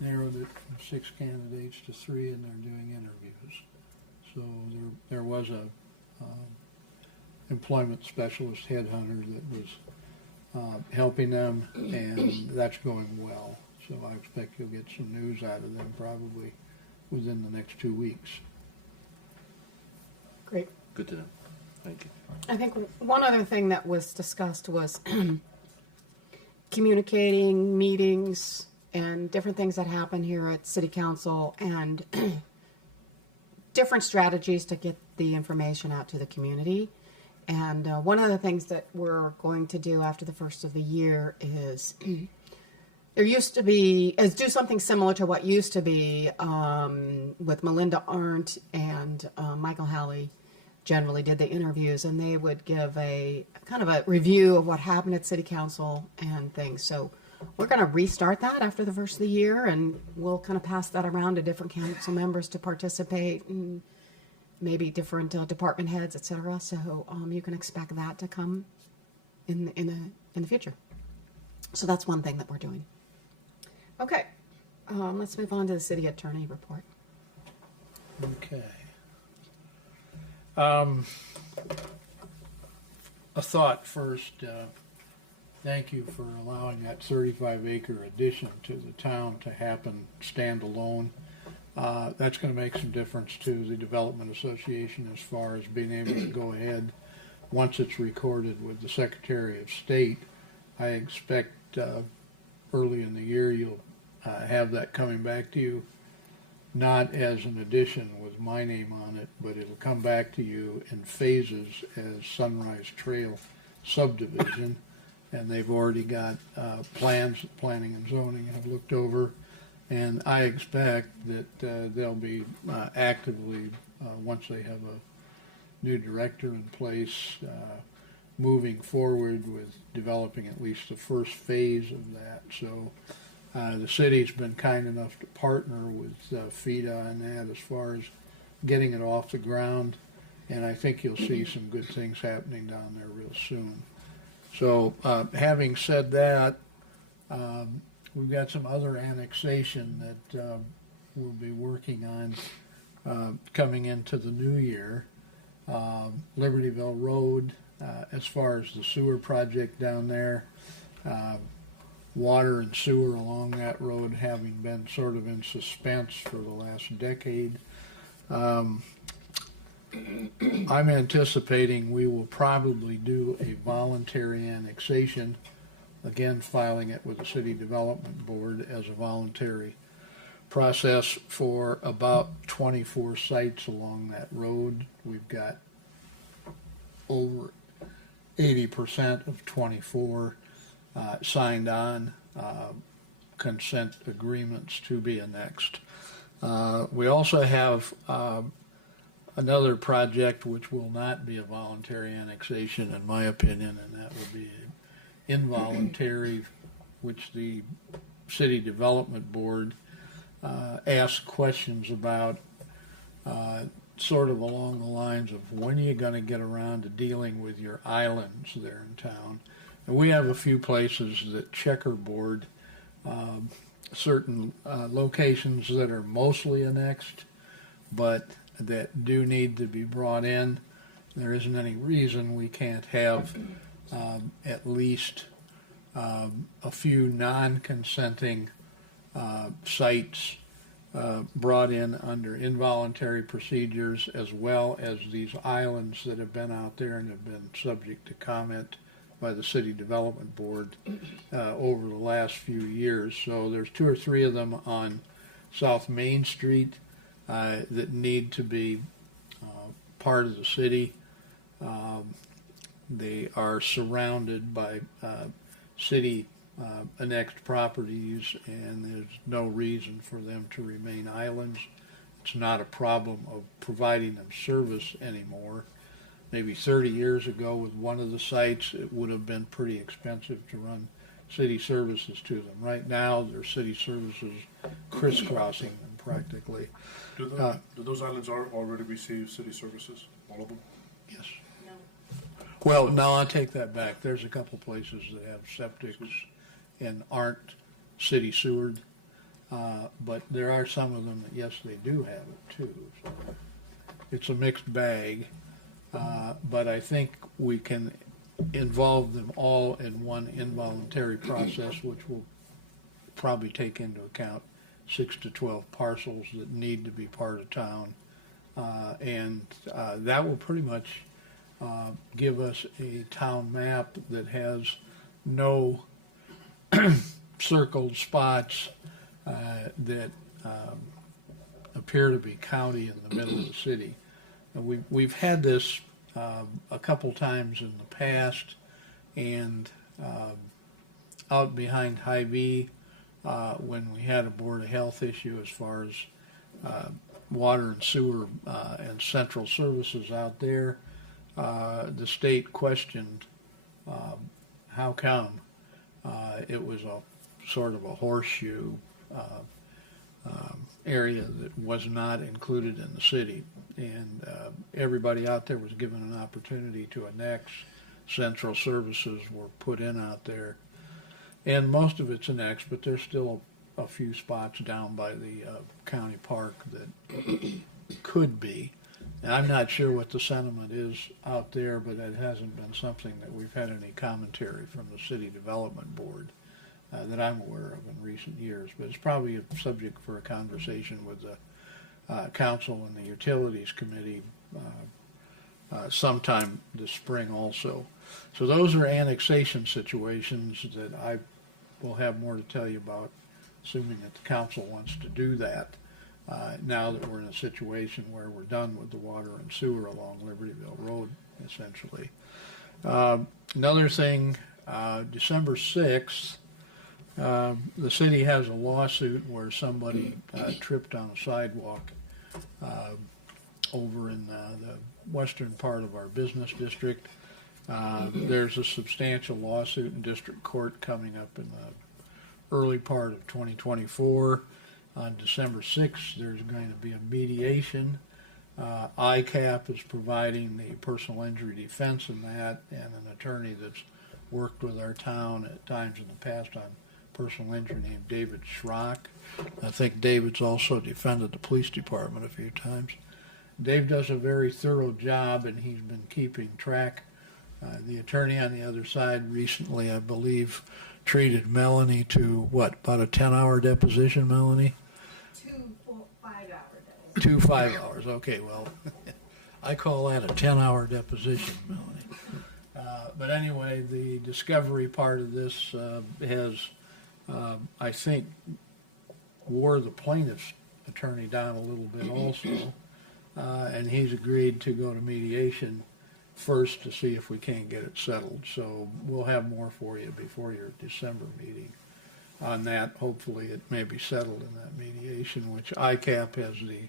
narrowed it from 6 candidates to 3, and they're doing interviews. So there was a employment specialist headhunter that was helping them, and that's going well. So I expect you'll get some news out of them probably within the next 2 weeks. Great. Good to know. Thank you. I think one other thing that was discussed was communicating, meetings, and different things that happen here at City Council, and different strategies to get the information out to the community. And one of the things that we're going to do after the first of the year is do something similar to what used to be with Melinda Arndt and Michael Halley. Generally did the interviews, and they would give a kind of a review of what happened at City Council and things. So we're going to restart that after the first of the year, and we'll kind of pass that around to different council members to participate, and maybe different department heads, etc. So you can expect that to come in the future. So that's one thing that we're doing. Okay, let's move on to the city attorney report. Okay. A thought first. Thank you for allowing that 35-acre addition to the town to happen standalone. That's going to make some difference to the Development Association as far as being able to go ahead once it's recorded with the Secretary of State. I expect early in the year you'll have that coming back to you, not as an addition with my name on it, but it'll come back to you in phases as Sunrise Trail subdivision, and they've already got plans that Planning and Zoning have looked over, and I expect that they'll be actively, once they have a new director in place, moving forward with developing at least the first phase of that. So the city's been kind enough to partner with FEDA on that as far as getting it off the ground, and I think you'll see some good things happening down there real soon. So having said that, we've got some other annexation that we'll be working on coming into the new year. Libertyville Road, as far as the sewer project down there, water and sewer along that road having been sort of in suspense for the last decade. I'm anticipating we will probably do a voluntary annexation, again filing it with the City Development Board as a voluntary process for about 24 sites along that road. We've got over 80% of 24 signed on consent agreements to be annexed. We also have another project which will not be a voluntary annexation in my opinion, and that will be involuntary, which the City Development Board asked questions about, sort of along the lines of when are you going to get around to dealing with your islands there in town. And we have a few places that checkerboard certain locations that are mostly annexed, but that do need to be brought in. there isn't any reason we can't have at least a few non-consenting sites brought in under involuntary procedures, as well as these islands that have been out there and have been subject to comment by the City Development Board over the last few years. So there's 2 or 3 of them on South Main Street that need to be part of the city. They are surrounded by city annexed properties, and there's no reason for them to remain islands. It's not a problem of providing them service anymore. Maybe 30 years ago with one of the sites, it would have been pretty expensive to run city services to them. Right now, there's city services crisscrossing them practically. Do those islands already receive city services? All of them? Yes. Well, no, I'll take that back. There's a couple places that have septics and aren't city sewered, but there are some of them that, yes, they do have it too. So it's a mixed bag, but I think we can involve them all in one involuntary process, which will probably take into account 6 to 12 parcels that need to be part of town, and that will pretty much give us a town map that has no circled spots that appear to be county in the middle of the city. And we've had this a couple times in the past, and out behind Hy-Vee, when we had a Board of Health issue as far as water and sewer and central services out there, the state questioned how come it was a sort of a horseshoe area that was not included in the city, and everybody out there was given an opportunity to annex. Central services were put in out there, and most of it's annexed, but there's still a few spots down by the county park that could be. And I'm not sure what the sentiment is out there, but it hasn't been something that we've had any commentary from the City Development Board that I'm aware of in recent years. But it's probably a subject for a conversation with the Council and the Utilities Committee sometime this spring also. So those are annexation situations that I will have more to tell you about, assuming that the Council wants to do that. Now that we're in a situation where we're done with the water and sewer along Libertyville Road, essentially. Another thing, December 6th, the city has a lawsuit where somebody tripped on a sidewalk over in the western part of our business district. There's a substantial lawsuit in district court coming up in the early part of 2024. On December 6th, there's going to be a mediation. ICAP is providing the personal injury defense in that, and an attorney that's worked with our town at times in the past on personal injury named David Schrock. I think David's also defended the police department a few times. Dave does a very thorough job, and he's been keeping track. The attorney on the other side recently, I believe, treated Melanie to, about a 10-hour deposition, Melanie? 2 5-hour, okay, well, I call that a 10-hour deposition, Melanie. But anyway, the discovery part of this has, I think, wore the plaintiff's attorney down a little bit also, and he's agreed to go to mediation first to see if we can't get it settled. So we'll have more for you before your December meeting on that. Hopefully it may be settled in that mediation, which ICAP has the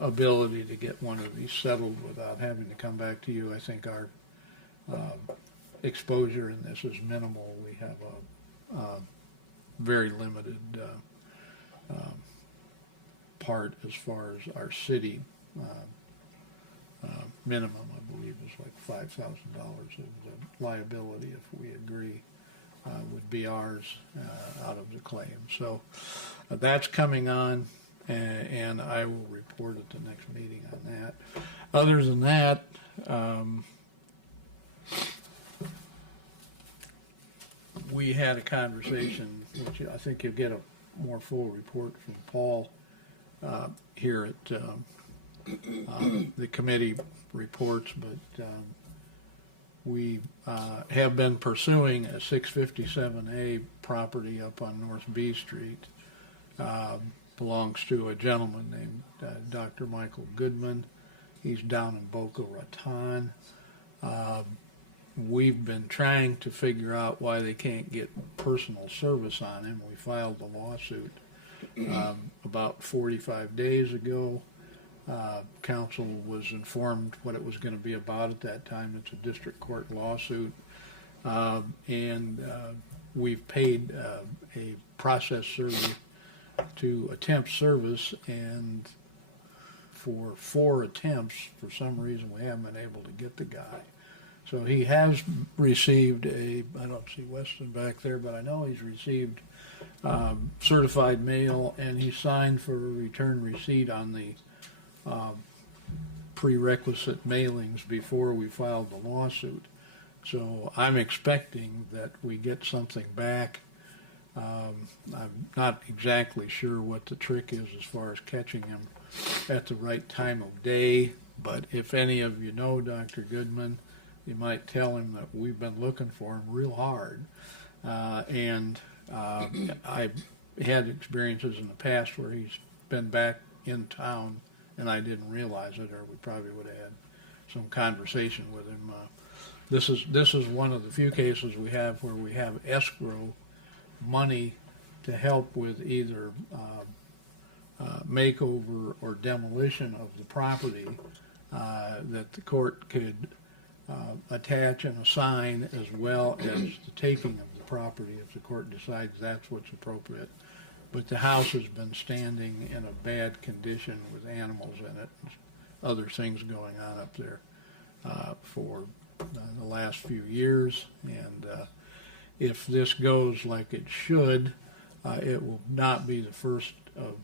ability to get one of these settled without having to come back to you. I think our exposure in this is minimal. We have a very limited part as far as our city minimum, I believe, is like $5,000 of the liability, if we agree, would be ours out of the claim. So that's coming on, and I will report at the next meeting on that. Other than that, we had a conversation, which I think you'll get a more full report from Paul here at the committee reports, but we have been pursuing a 657A property up on North B Street. Belongs to a gentleman named Dr. Michael Goodman. He's down in Boca Raton. We've been trying to figure out why they can't get personal service on him. We filed the lawsuit about 45 days ago. Council was informed what it was going to be about at that time. It's a district court lawsuit. And we've paid a process survey to attempt service, and for 4 attempts, for some reason, we haven't been able to get the guy. So he has received I don't see Weston back there, but I know he's received certified mail, and he signed for a return receipt on the prerequisite mailings before we filed the lawsuit. So I'm expecting that we get something back. I'm not exactly sure what the trick is as far as catching him at the right time of day, but if any of you know Dr. Goodman, you might tell him that we've been looking for him real hard. I've had experiences in the past where he's been back in town and I didn't realize it, or we probably would have had some conversation with him. This is one of the few cases we have where we have escrow money to help with either makeover or demolition of the property that the court could attach and assign, as well as the taking of the property if the court decides that's what's appropriate. But the house has been standing in a bad condition with animals in it and other things going on up there for the last few years. And if this goes like it should, it will not be the first of,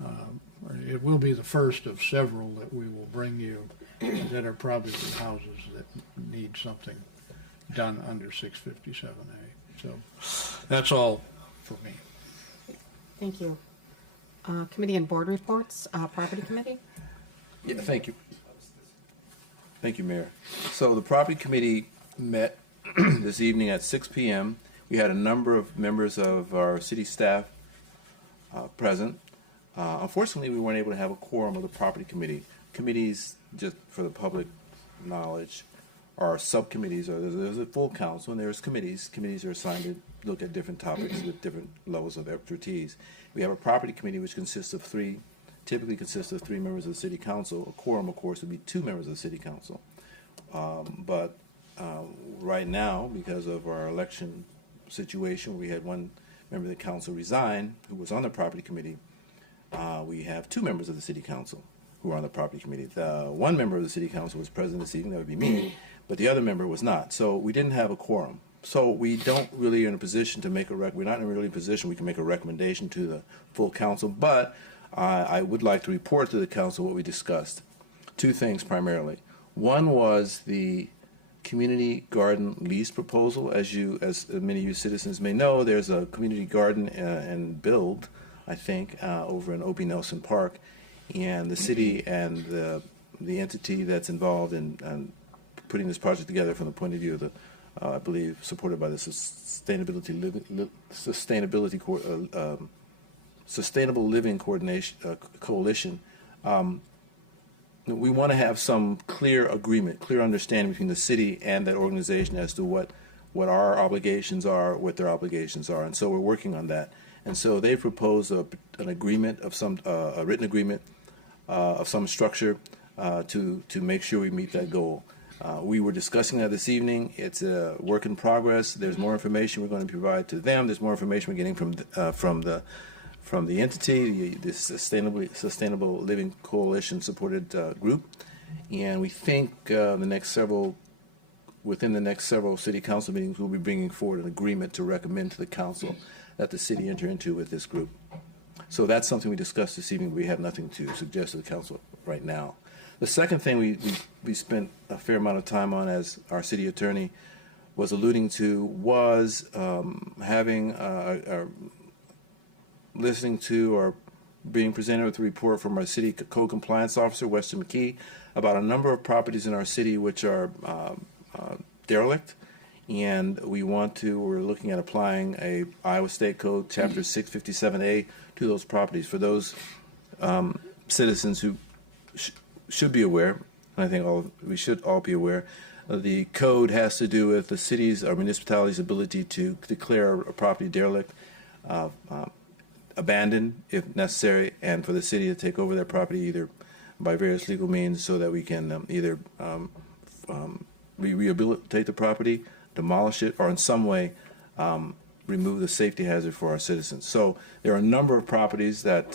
or it will be the first of several that we will bring you that are probably houses that need something done under 657A. So that's all for me. Thank you. Committee and board reports, Property Committee. Yeah, thank you. Thank you, Mayor. So the Property Committee met this evening at 6 p.m. We had a number of members of our city staff present. Unfortunately, we weren't able to have a quorum of the Property Committee. Committees, just for the public knowledge, are subcommittees. Or there's a full council and there's committees. Committees are assigned to look at different topics with different levels of expertise. We have a Property Committee which typically consists of 3 members of the City Council. A quorum, of course, would be 2 members of the City Council. But right now, because of our election situation, we had 1 member of the council resign who was on the Property Committee. We have 2 members of the City Council who are on the Property Committee. The 1 member of the City Council was present this evening, that would be me, but the other member was not. So we didn't have a quorum. So we don't really in a position to make we're not really in a position we can make a recommendation to the full council, but I would like to report to the council what we discussed. 2 things primarily. One was the community garden lease proposal. As many of you citizens may know, there's a community garden and build, I think, over in Opie Nelson Park, and the city and the entity that's involved in putting this project together from the point of view of the, I believe, supported by the Sustainable Living Coalition. We want to have some clear agreement, clear understanding between the city and that organization as to what our obligations are, what their obligations are, and so we're working on that. And so they proposed an agreement of some, a written agreement of some structure to make sure we meet that goal. We were discussing that this evening. It's a work in progress. There's more information we're going to provide to them. There's more information we're getting from the entity, the Sustainable Living Coalition supported group, and we think within the next several city council meetings, we'll be bringing forward an agreement to recommend to the council that the city enter into with this group. So that's something we discussed this evening. We have nothing to suggest to the council right now. The second thing we spent a fair amount of time on, as our city attorney was alluding to, was having listening to or being presented with a report from our city code compliance officer, Weston McKee, about a number of properties in our city which are derelict, and we're looking at applying a Iowa State Code Chapter 657A to those properties. For those citizens who should be aware, and I think we should all be aware, the code has to do with the city's or municipality's ability to declare a property derelict, abandoned if necessary, and for the city to take over that property either by various legal means so that we can either rehabilitate the property, demolish it, or in some way remove the safety hazard for our citizens. So there are a number of properties that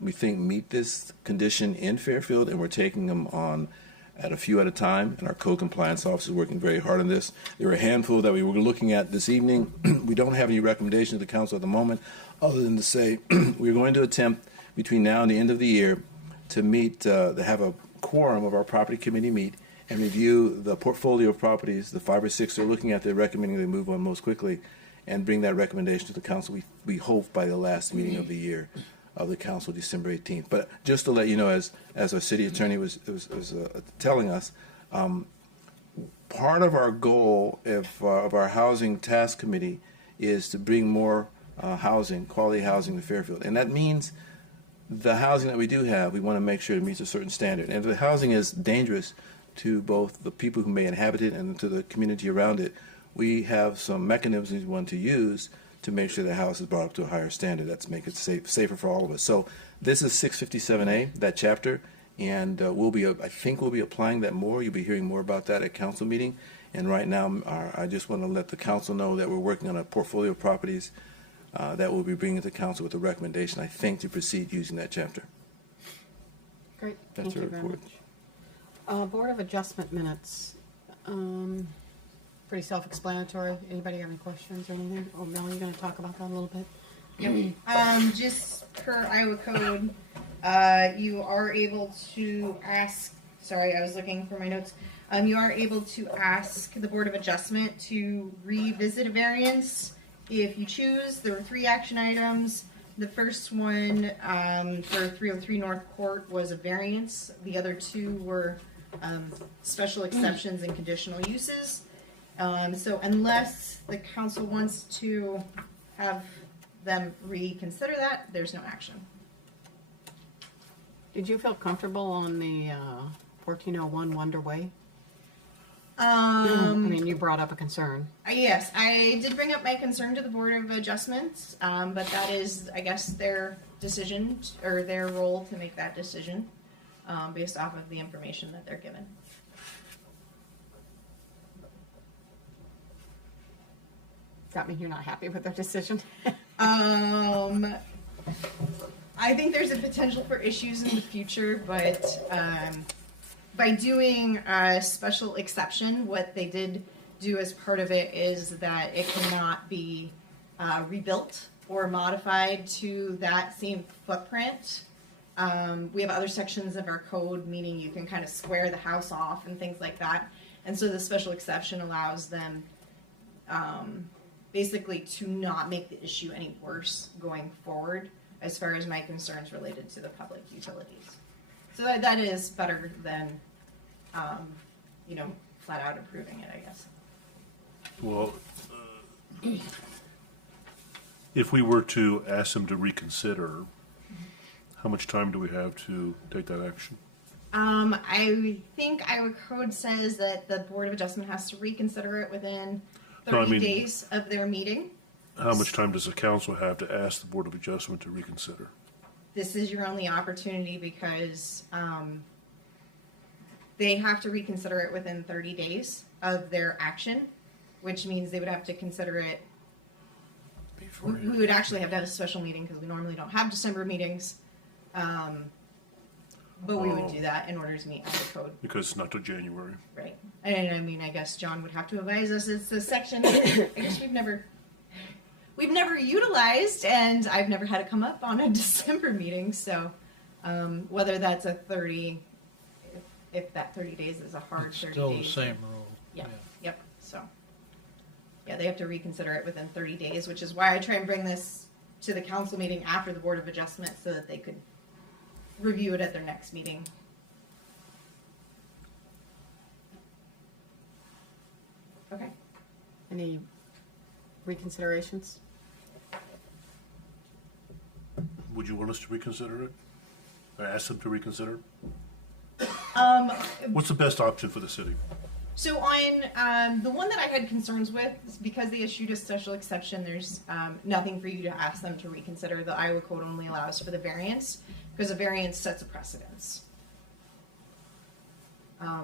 we think meet this condition in Fairfield, and we're taking them on at a few at a time, and our code compliance officer is working very hard on this. There are a handful that we were looking at this evening. We don't have any recommendations to the council at the moment, other than to say we're going to attempt between now and the end of the year to meet, to have a quorum of our property committee meet and review the portfolio of properties, the 5 or 6 they're looking at, they're recommending they move on most quickly, and bring that recommendation to the council, we hope, by the last meeting of the year of the council, December 18th. But just to let you know, as our city attorney was telling us, part of our goal of our housing task committee is to bring more housing, quality housing to Fairfield. And that means the housing that we do have, we want to make sure it meets a certain standard. And if the housing is dangerous to both the people who may inhabit it and to the community around it, we have some mechanisms we want to use to make sure the house is brought up to a higher standard. That's make it safer for all of us. So this is 657A, that chapter, and I think we'll be applying that more. You'll be hearing more about that at council meeting. And right now, I just want to let the council know that we're working on a portfolio of properties that we'll be bringing to council with a recommendation, I think, to proceed using that chapter. Great, That's thank you our very report. much. Board of Adjustment minutes. Pretty self-explanatory. Anybody have any questions or anything? Oh, Mel, you going to talk about that a little bit? Just per Iowa code, you are able to ask, sorry, I was looking for my notes. You are able to ask the Board of Adjustment to revisit a variance if you choose. There were 3 action items. The first one for 303 North Court was a variance. The other 2 were special exceptions and conditional uses. So unless the council wants to have them reconsider that, there's no action. Did you feel comfortable on the 1401 Wonder Way? I mean, you brought up a concern. Yes, I did bring up my concern to the Board of Adjustments, but that is, I guess, their decision or their role to make that decision based off of the information that they're given. That mean you're not happy with their decision? I think there's a potential for issues in the future, but by doing a special exception, what they did do as part of it is that it cannot be rebuilt or modified to that same footprint. We have other sections of our code, meaning you can kind of square the house off and things like that. And so the special exception allows them basically to not make the issue any worse going forward as far as my concerns related to the public utilities. So that is better than, flat out approving it, I guess. Well, if we were to ask them to reconsider, how much time do we have to take that action? I think Iowa Code says that the Board of Adjustment has to reconsider it within 30 days of their meeting. How much time does the council have to ask the Board of Adjustment to reconsider? This is your only opportunity because they have to reconsider it within 30 days of their action, which means they would have to consider it. We would actually have to have a special meeting because we normally don't have December meetings. But we would do that in order to meet Iowa Code. Because it's not till January. Right. And I mean, I guess John would have to advise us. It's a section I guess we've never utilized, and I've never had it come up on a December meeting. So Whether that's a 30, if that 30 days is a hard It's 30 still days. the same rule. Yep, yep, so. Yeah, they have to reconsider it within 30 days, which is why I try and bring this to the council meeting after the Board of Adjustment so that they could review it at their next meeting. Okay. Any reconsiderations? Would you want us to reconsider it? Or ask them to reconsider? What's the best option for the city? So on the one that I had concerns with, is because they issued a special exception, there's nothing for you to ask them to reconsider. The Iowa code only allows for the variance, because a variance sets a precedence.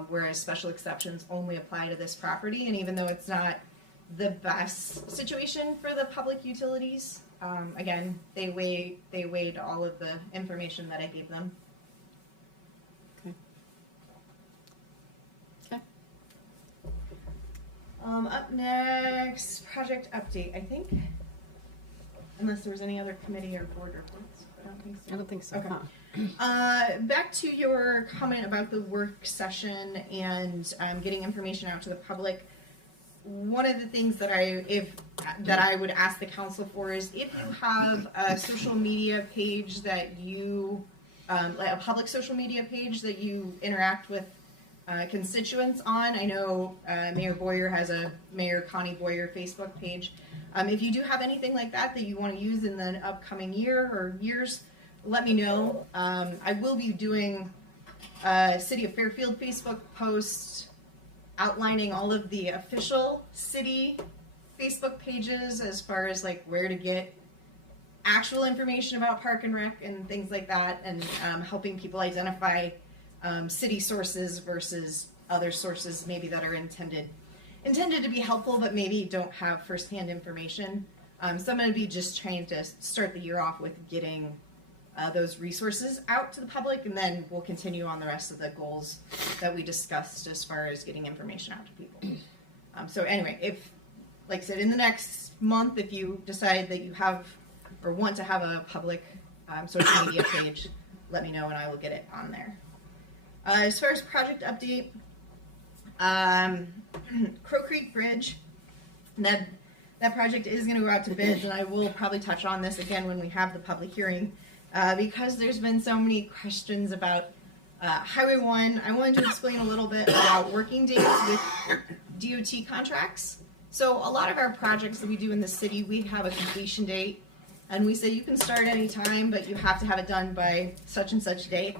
Whereas special exceptions only apply to this property, and even though it's not the best situation for the public utilities, again, they weighed all of the information that I gave them. Okay. Up next, project update, I think. Unless there was any other committee or board reports. I don't think so. I don't think so. Okay. Huh? Back to your comment about the work session and getting information out to the public. One of the things that I would ask the council for is if you have a social media page that you, like a public social media page that you interact with constituents on. I know Mayor Boyer has a Mayor Connie Boyer Facebook page. If you do have anything like that you want to use in the upcoming year or years, let me know. I will be doing a City of Fairfield Facebook post outlining all of the official city Facebook pages as far as like where to get actual information about Park and Rec and things like that, and helping people identify city sources versus other sources maybe that are intended to be helpful but maybe don't have firsthand information. So I'm going to be just trying to start the year off with getting those resources out to the public, and then we'll continue on the rest of the goals that we discussed as far as getting information out to people. So anyway, if, like I said, in the next month, if you decide that you have or want to have a public social media page, let me know and I will get it on there. As far as project update, Crow Creek Bridge, that project is going to go out to bids, and I will probably touch on this again when we have the public hearing, because there's been so many questions about Highway 1. I wanted to explain a little bit about working days with DOT contracts. So a lot of our projects that we do in the city, we have a completion date, and we say you can start any time, but you have to have it done by such and such date.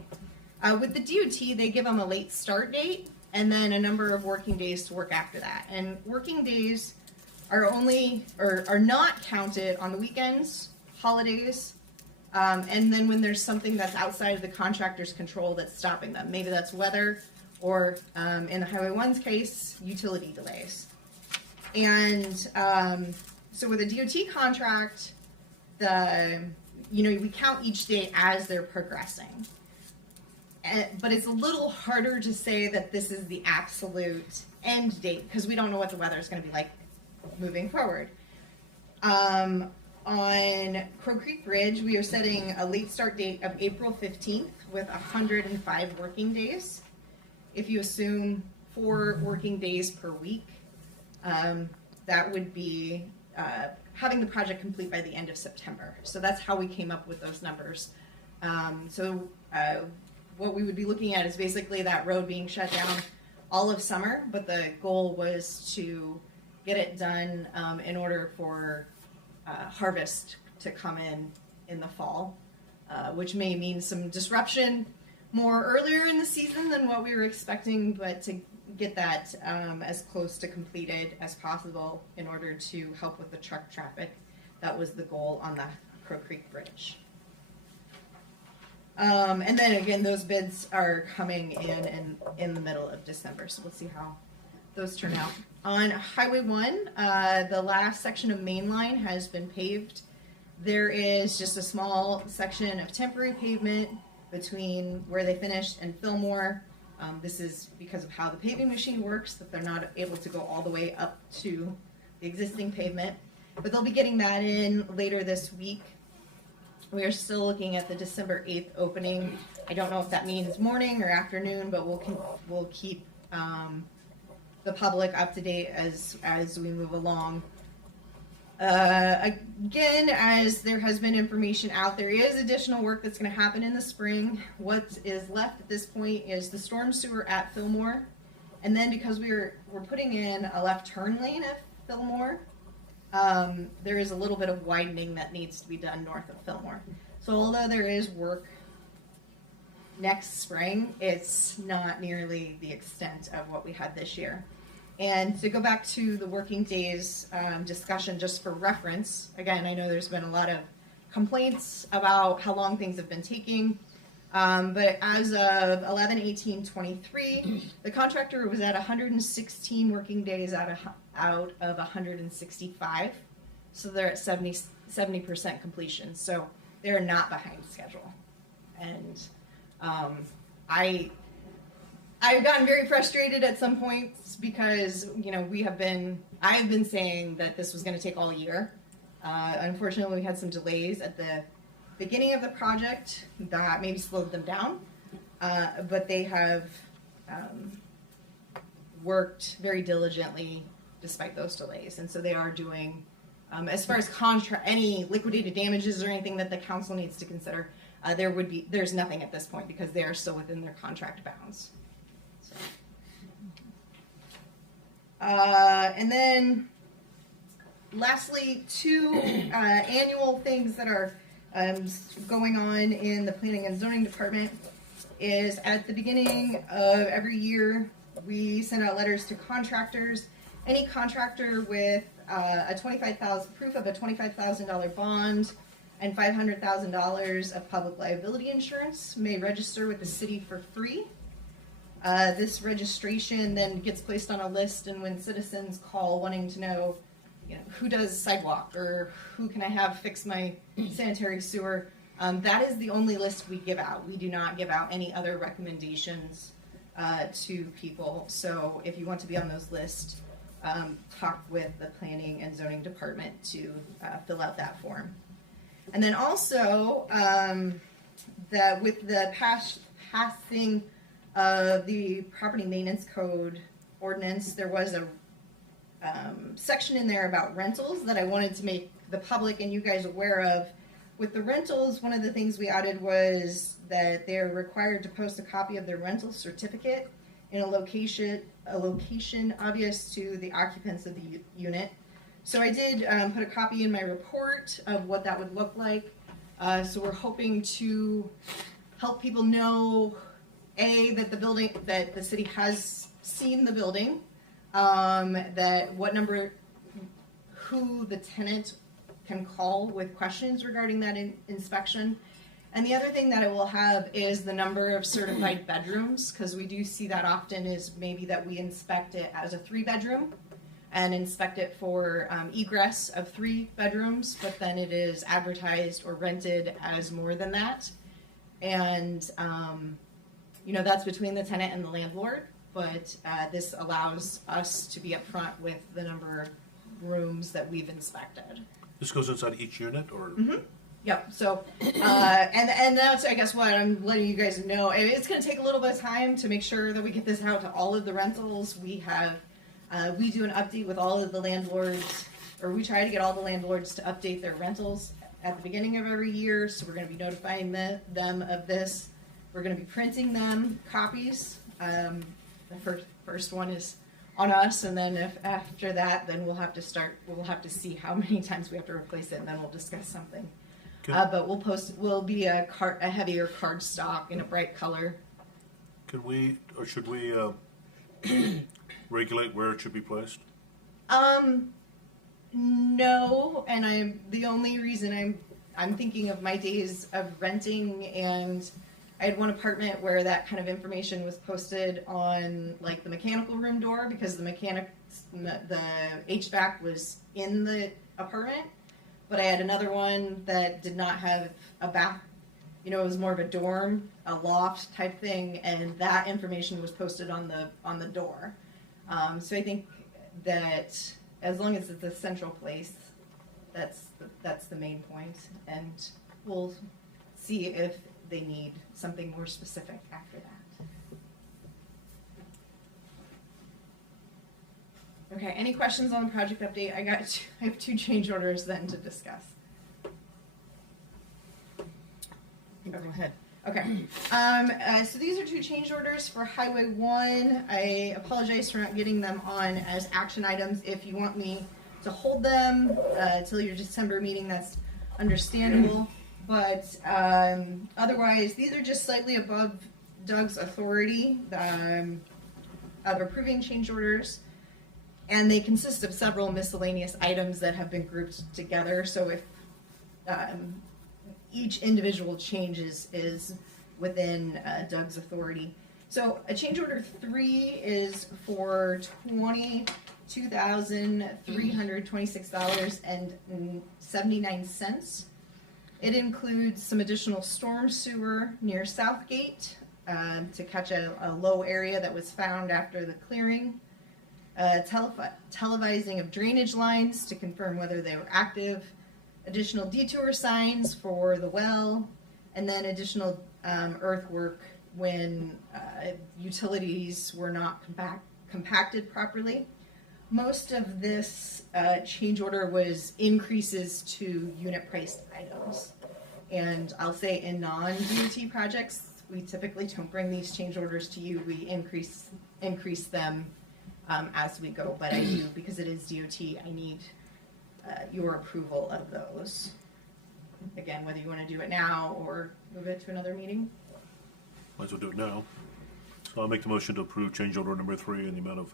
With the DOT, they give them a late start date and then a number of working days to work after that. And working days are not counted on the weekends, holidays, and then when there's something that's outside of the contractor's control that's stopping them. Maybe that's weather, or in the Highway 1's case, utility delays. And so with a DOT contract, we count each day as they're progressing. But it's a little harder to say that this is the absolute end date because we don't know what the weather is going to be like moving forward. On Crow Creek Bridge, we are setting a late start date of April 15th with 105 working days. If you assume 4 working days per week, that would be having the project complete by the end of September. So that's how we came up with those numbers. What we would be looking at is basically that road being shut down all of summer, but the goal was to get it done in order for harvest to come in the fall, which may mean some disruption more earlier in the season than what we were expecting, but to get that as close to completed as possible in order to help with the truck traffic. That was the goal on the Crow Creek Bridge. And then again, those bids are coming in the middle of December, so we'll see how those turn out. On Highway 1, the last section of Main Line has been paved. There is just a small section of temporary pavement between where they finished and Fillmore. This is because of how the paving machine works, that they're not able to go all the way up to the existing pavement. But they'll be getting that in later this week. We are still looking at the December 8th opening. I don't know if that means morning or afternoon, but we'll keep the public up to date as we move along. Again, as there has been information out, there is additional work that's going to happen in the spring. What is left at this point is the storm sewer at Fillmore, and then because we're putting in a left turn lane at Fillmore, there is a little bit of widening that needs to be done north of Fillmore. So although there is work next spring, it's not nearly the extent of what we had this year. And to go back to the working days discussion, just for reference, again, I know there's been a lot of complaints about how long things have been taking, but as of 11/18/23, the contractor was at 116 working days out of 165, so they're at 70% completion. So they're not behind schedule, and I've gotten very frustrated at some points because, you know, I have been saying that this was going to take all year. Unfortunately, we had some delays at the beginning of the project that maybe slowed them down, but they have worked very diligently despite those delays, and so they are doing, as far as any liquidated damages or anything that the council needs to consider, there's nothing at this point because they are still within their contract bounds. And then lastly, two annual things that are going on in the planning and zoning department is at the beginning of every year we send out letters to contractors. Any contractor with proof of a $25,000 bond and $500,000 of public liability insurance may register with the city for free. This registration then gets placed on a list, and when citizens call wanting to know, you know, who does sidewalk or who can I have fix my sanitary sewer, that is the only list we give out. We do not give out any other recommendations to people. So if you want to be on those lists, talk with the planning and zoning department to fill out that form. And then also, with the passing of the property maintenance code ordinance, there was a section in there about rentals that I wanted to make the public and you guys aware of. With the rentals, one of the things we added was that they're required to post a copy of their rental certificate in a location obvious to the occupants of the unit. So I did put a copy in my report of what that would look like. So we're hoping to help people know, that the city has seen the building, that who the tenant can call with questions regarding that inspection. And the other thing that it will have is the number of certified bedrooms, because we do see that often is maybe that we inspect it as a 3-bedroom and inspect it for egress of 3 bedrooms, but then it is advertised or rented as more than that. And, that's between the tenant and the landlord, but this allows us to be upfront with the number of rooms that we've inspected. This goes inside each unit, or? Mm-hmm. Yep. So, and that's, I guess, what I'm letting you guys know. And it's going to take a little bit of time to make sure that we get this out to all of the rentals. We do an update with all of the landlords, or we try to get all the landlords to update their rentals at the beginning of every year. So we're going to be notifying them of this. We're going to be printing them copies. The first one is on us, and then after that, then we'll have to see how many times we have to replace it, and then we'll discuss something. But we'll be a heavier card stock in a bright color. Could we, or should we regulate where it should be placed? No, and the only reason I'm thinking of my days of renting, and I had one apartment where that kind of information was posted on like the mechanical room door, because the HVAC was in the apartment, but I had another one that did not have a bath. It was more of a dorm, a loft type thing, and that information was posted on the door. So I think that as long as it's a central place, that's the main point. And we'll see if they need something more specific after that. Okay, any questions on the project update? I have 2 change orders then to discuss. Go ahead. Okay, so these are 2 change orders for Highway 1. I apologize for not getting them on as action items. If you want me to hold them till your December meeting, that's understandable. But otherwise, these are just slightly above Doug's authority of approving change orders. And they consist of several miscellaneous items that have been grouped together. So if each individual change is within Doug's authority. So a change order 3 is for $22,326.79. It includes some additional storm sewer near Southgate to catch a low area that was found after the clearing. Televising of drainage lines to confirm whether they were active, additional detour signs for the well, and then additional earthwork when utilities were not compacted properly. Most of this change order was increases to unit priced items. And I'll say in non-DOT projects, we typically don't bring these change orders to you. We increase them as we go, but I do, because it is DOT, I need your approval of those. Again, whether you want to do it now or move it to another meeting. Might as well do it now. So I'll make the motion to approve change order number 3 in the amount of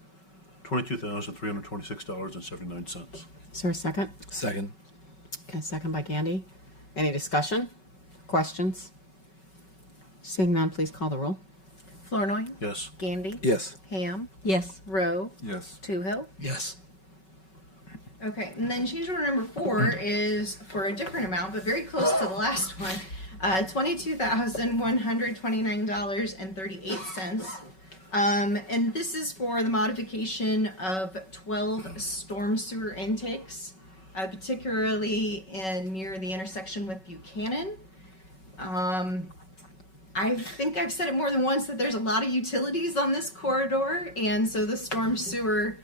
$22,326.79. Is there a second? Second. Okay, second by Gandy. Any discussion? Questions? Seeing none, please call the roll. Flournoy, Yes. Gandy, Yes. Ham, Yes. Rowe, Yes. Toohill. Yes. Okay, and then change order number 4 is for a different amount, but very close to the last one. $22,129.38. And this is for the modification of 12 storm sewer intakes, particularly near the intersection with Buchanan. I think I've said it more than once that there's a lot of utilities on this corridor, and so the storm sewer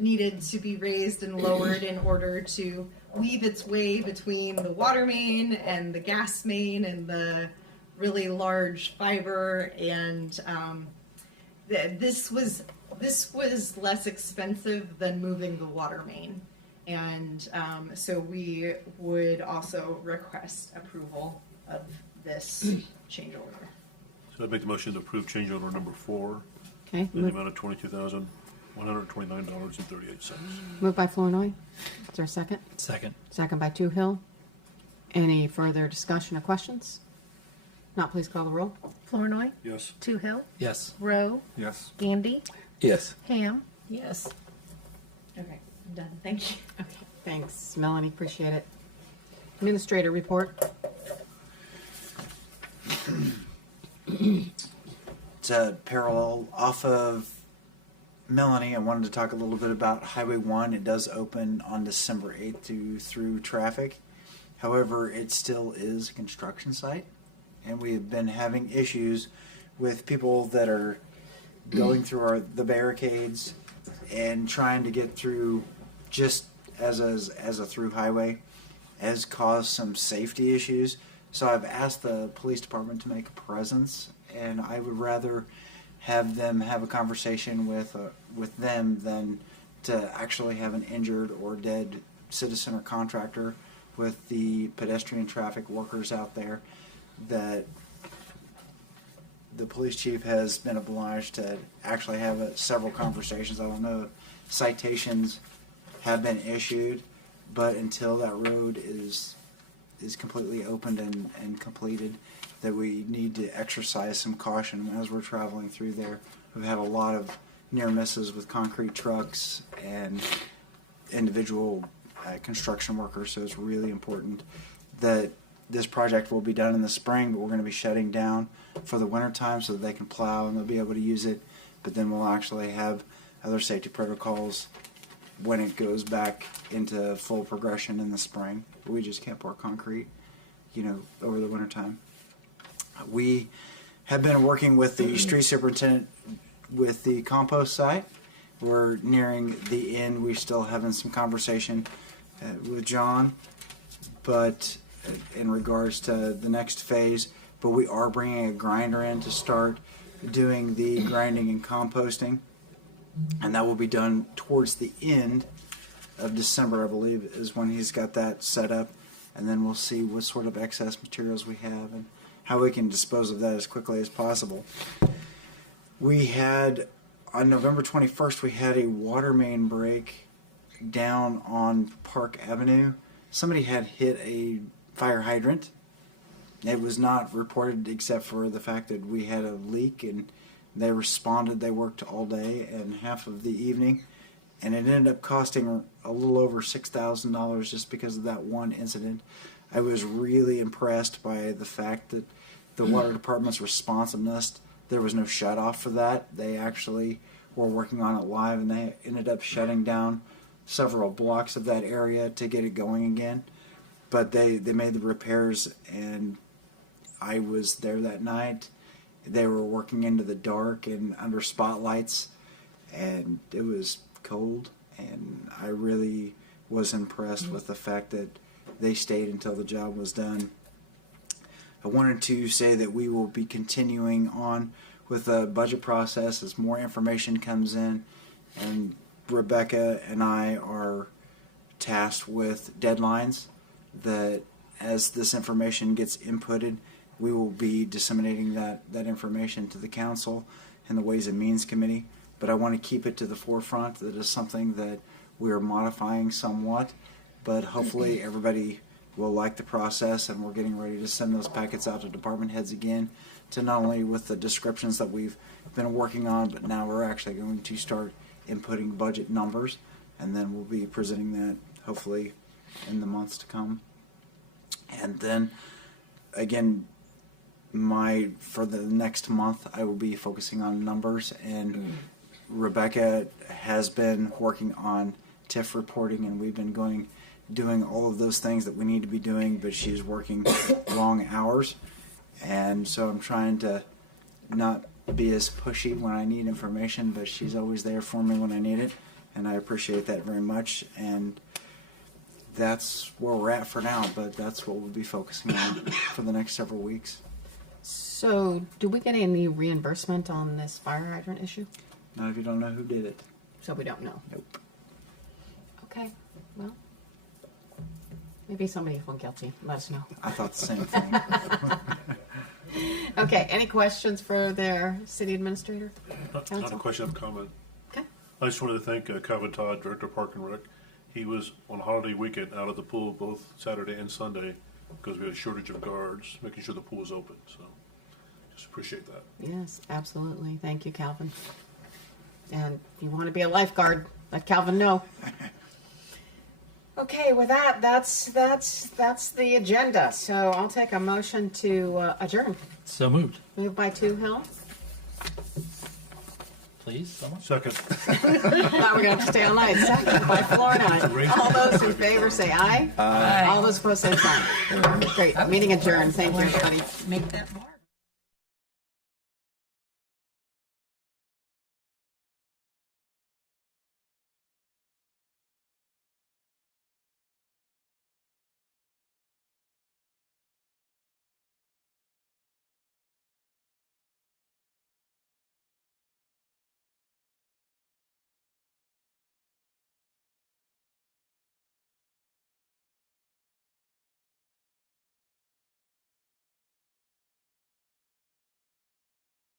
needed to be raised and lowered in order to weave its way between the water main and the gas main and the really large fiber. And this was less expensive than moving the water main, and so we would also request approval of this change order. So I'd make the motion to approve change order number 4 Okay, in the amount of $22,129.38. moved by Flournoy. Is there a second? Second. Second by Toohill. Any further discussion or questions? Not, please call the roll. Flournoy, Yes. Toohill, Yes. Rowe, Yes. Gandy, Yes. Ham. Yes. Okay, I'm done. Thank you. Okay, thanks, Melanie. Appreciate it. Administrator report. To parallel off of Melanie, I wanted to talk a little bit about Highway 1. It does open on December 8th through traffic. However, it still is a construction site, and we have been having issues with people that are going through the barricades and trying to get through just as a through highway has caused some safety issues. So I've asked the police department to make a presence, and I would rather have them have a conversation with them than to actually have an injured or dead citizen or contractor with the pedestrian traffic workers out there. That the police chief has been obliged to actually have several conversations. I don't know if citations have been issued, but until that road is completely opened and completed, that we need to exercise some caution as we're traveling through there. We've had a lot of near misses with concrete trucks and individual construction workers, so it's really important that this project will be done in the spring, but we're going to be shutting down for the winter time so that they can plow and they'll be able to use it. But then we'll actually have other safety protocols when it goes back into full progression in the spring. We just can't pour concrete over the winter time. We have been working with the street superintendent with the compost site. We're nearing the end. We're still having some conversation with John, but in regards to the next phase, but we are bringing a grinder in to start doing the grinding and composting, and that will be done towards the end of December, I believe, is when he's got that set up, and then we'll see what sort of excess materials we have and how we can dispose of that as quickly as possible. We had, on November 21st, we had a water main break down on Park Avenue. Somebody had hit a fire hydrant. It was not reported except for the fact that we had a leak, and they responded. They worked all day and half of the evening, and it ended up costing a little over $6,000 just because of that one incident. I was really impressed by the fact that the water department's responsiveness, there was no shut off for that. They actually were working on it live, and they ended up shutting down several blocks of that area to get it going again. But they made the repairs, and I was there that night. They were working into the dark and under spotlights, and it was cold, and I really was impressed with the fact that they stayed until the job was done. I wanted to say that we will be continuing on with the budget process as more information comes in, and Rebecca and I are tasked with deadlines that as this information gets inputted, we will be disseminating that information to the council and the Ways and Means Committee. But I want to keep it to the forefront. That is something that we are modifying somewhat, but hopefully everybody will like the process, and we're getting ready to send those packets out to department heads again, to not only with the descriptions that we've been working on, but now we're actually going to start inputting budget numbers, and then we'll be presenting that hopefully in the months to come. And then again, for the next month, I will be focusing on numbers, and Rebecca has been working on TIF reporting, and we've been doing all of those things that we need to be doing, but she's working long hours, and so I'm trying to not be as pushy when I need information, but she's always there for me when I need it, and I appreciate that very much. And that's where we're at for now, but that's what we'll be focusing on for the next several weeks. So, do we get any reimbursement on this fire hydrant issue? Not if you don't know who did it. So we don't know. Nope. Okay, well, maybe somebody will guilty. Let us know. I thought the same thing. Okay, any questions for their city administrator? Not a Council? question, I have a comment. Okay. I just wanted to thank Calvin Todd, Director of Park and Rec. He was on a holiday weekend out at the pool both Saturday and Sunday because we had a shortage of guards, making sure the pool was open. So just appreciate that. Yes, absolutely. Thank you, Calvin. And if you want to be a lifeguard, let Calvin know. Okay, with that, that's the agenda. So I'll take a motion to adjourn. So moved. Moved by Hill. Please, someone. Second. Thought we were going to have to stay all night. Second by Florina. All those in favor say aye. Aye. All those opposed say sign. Great. Meeting adjourned. Thank you, everybody. Make that more.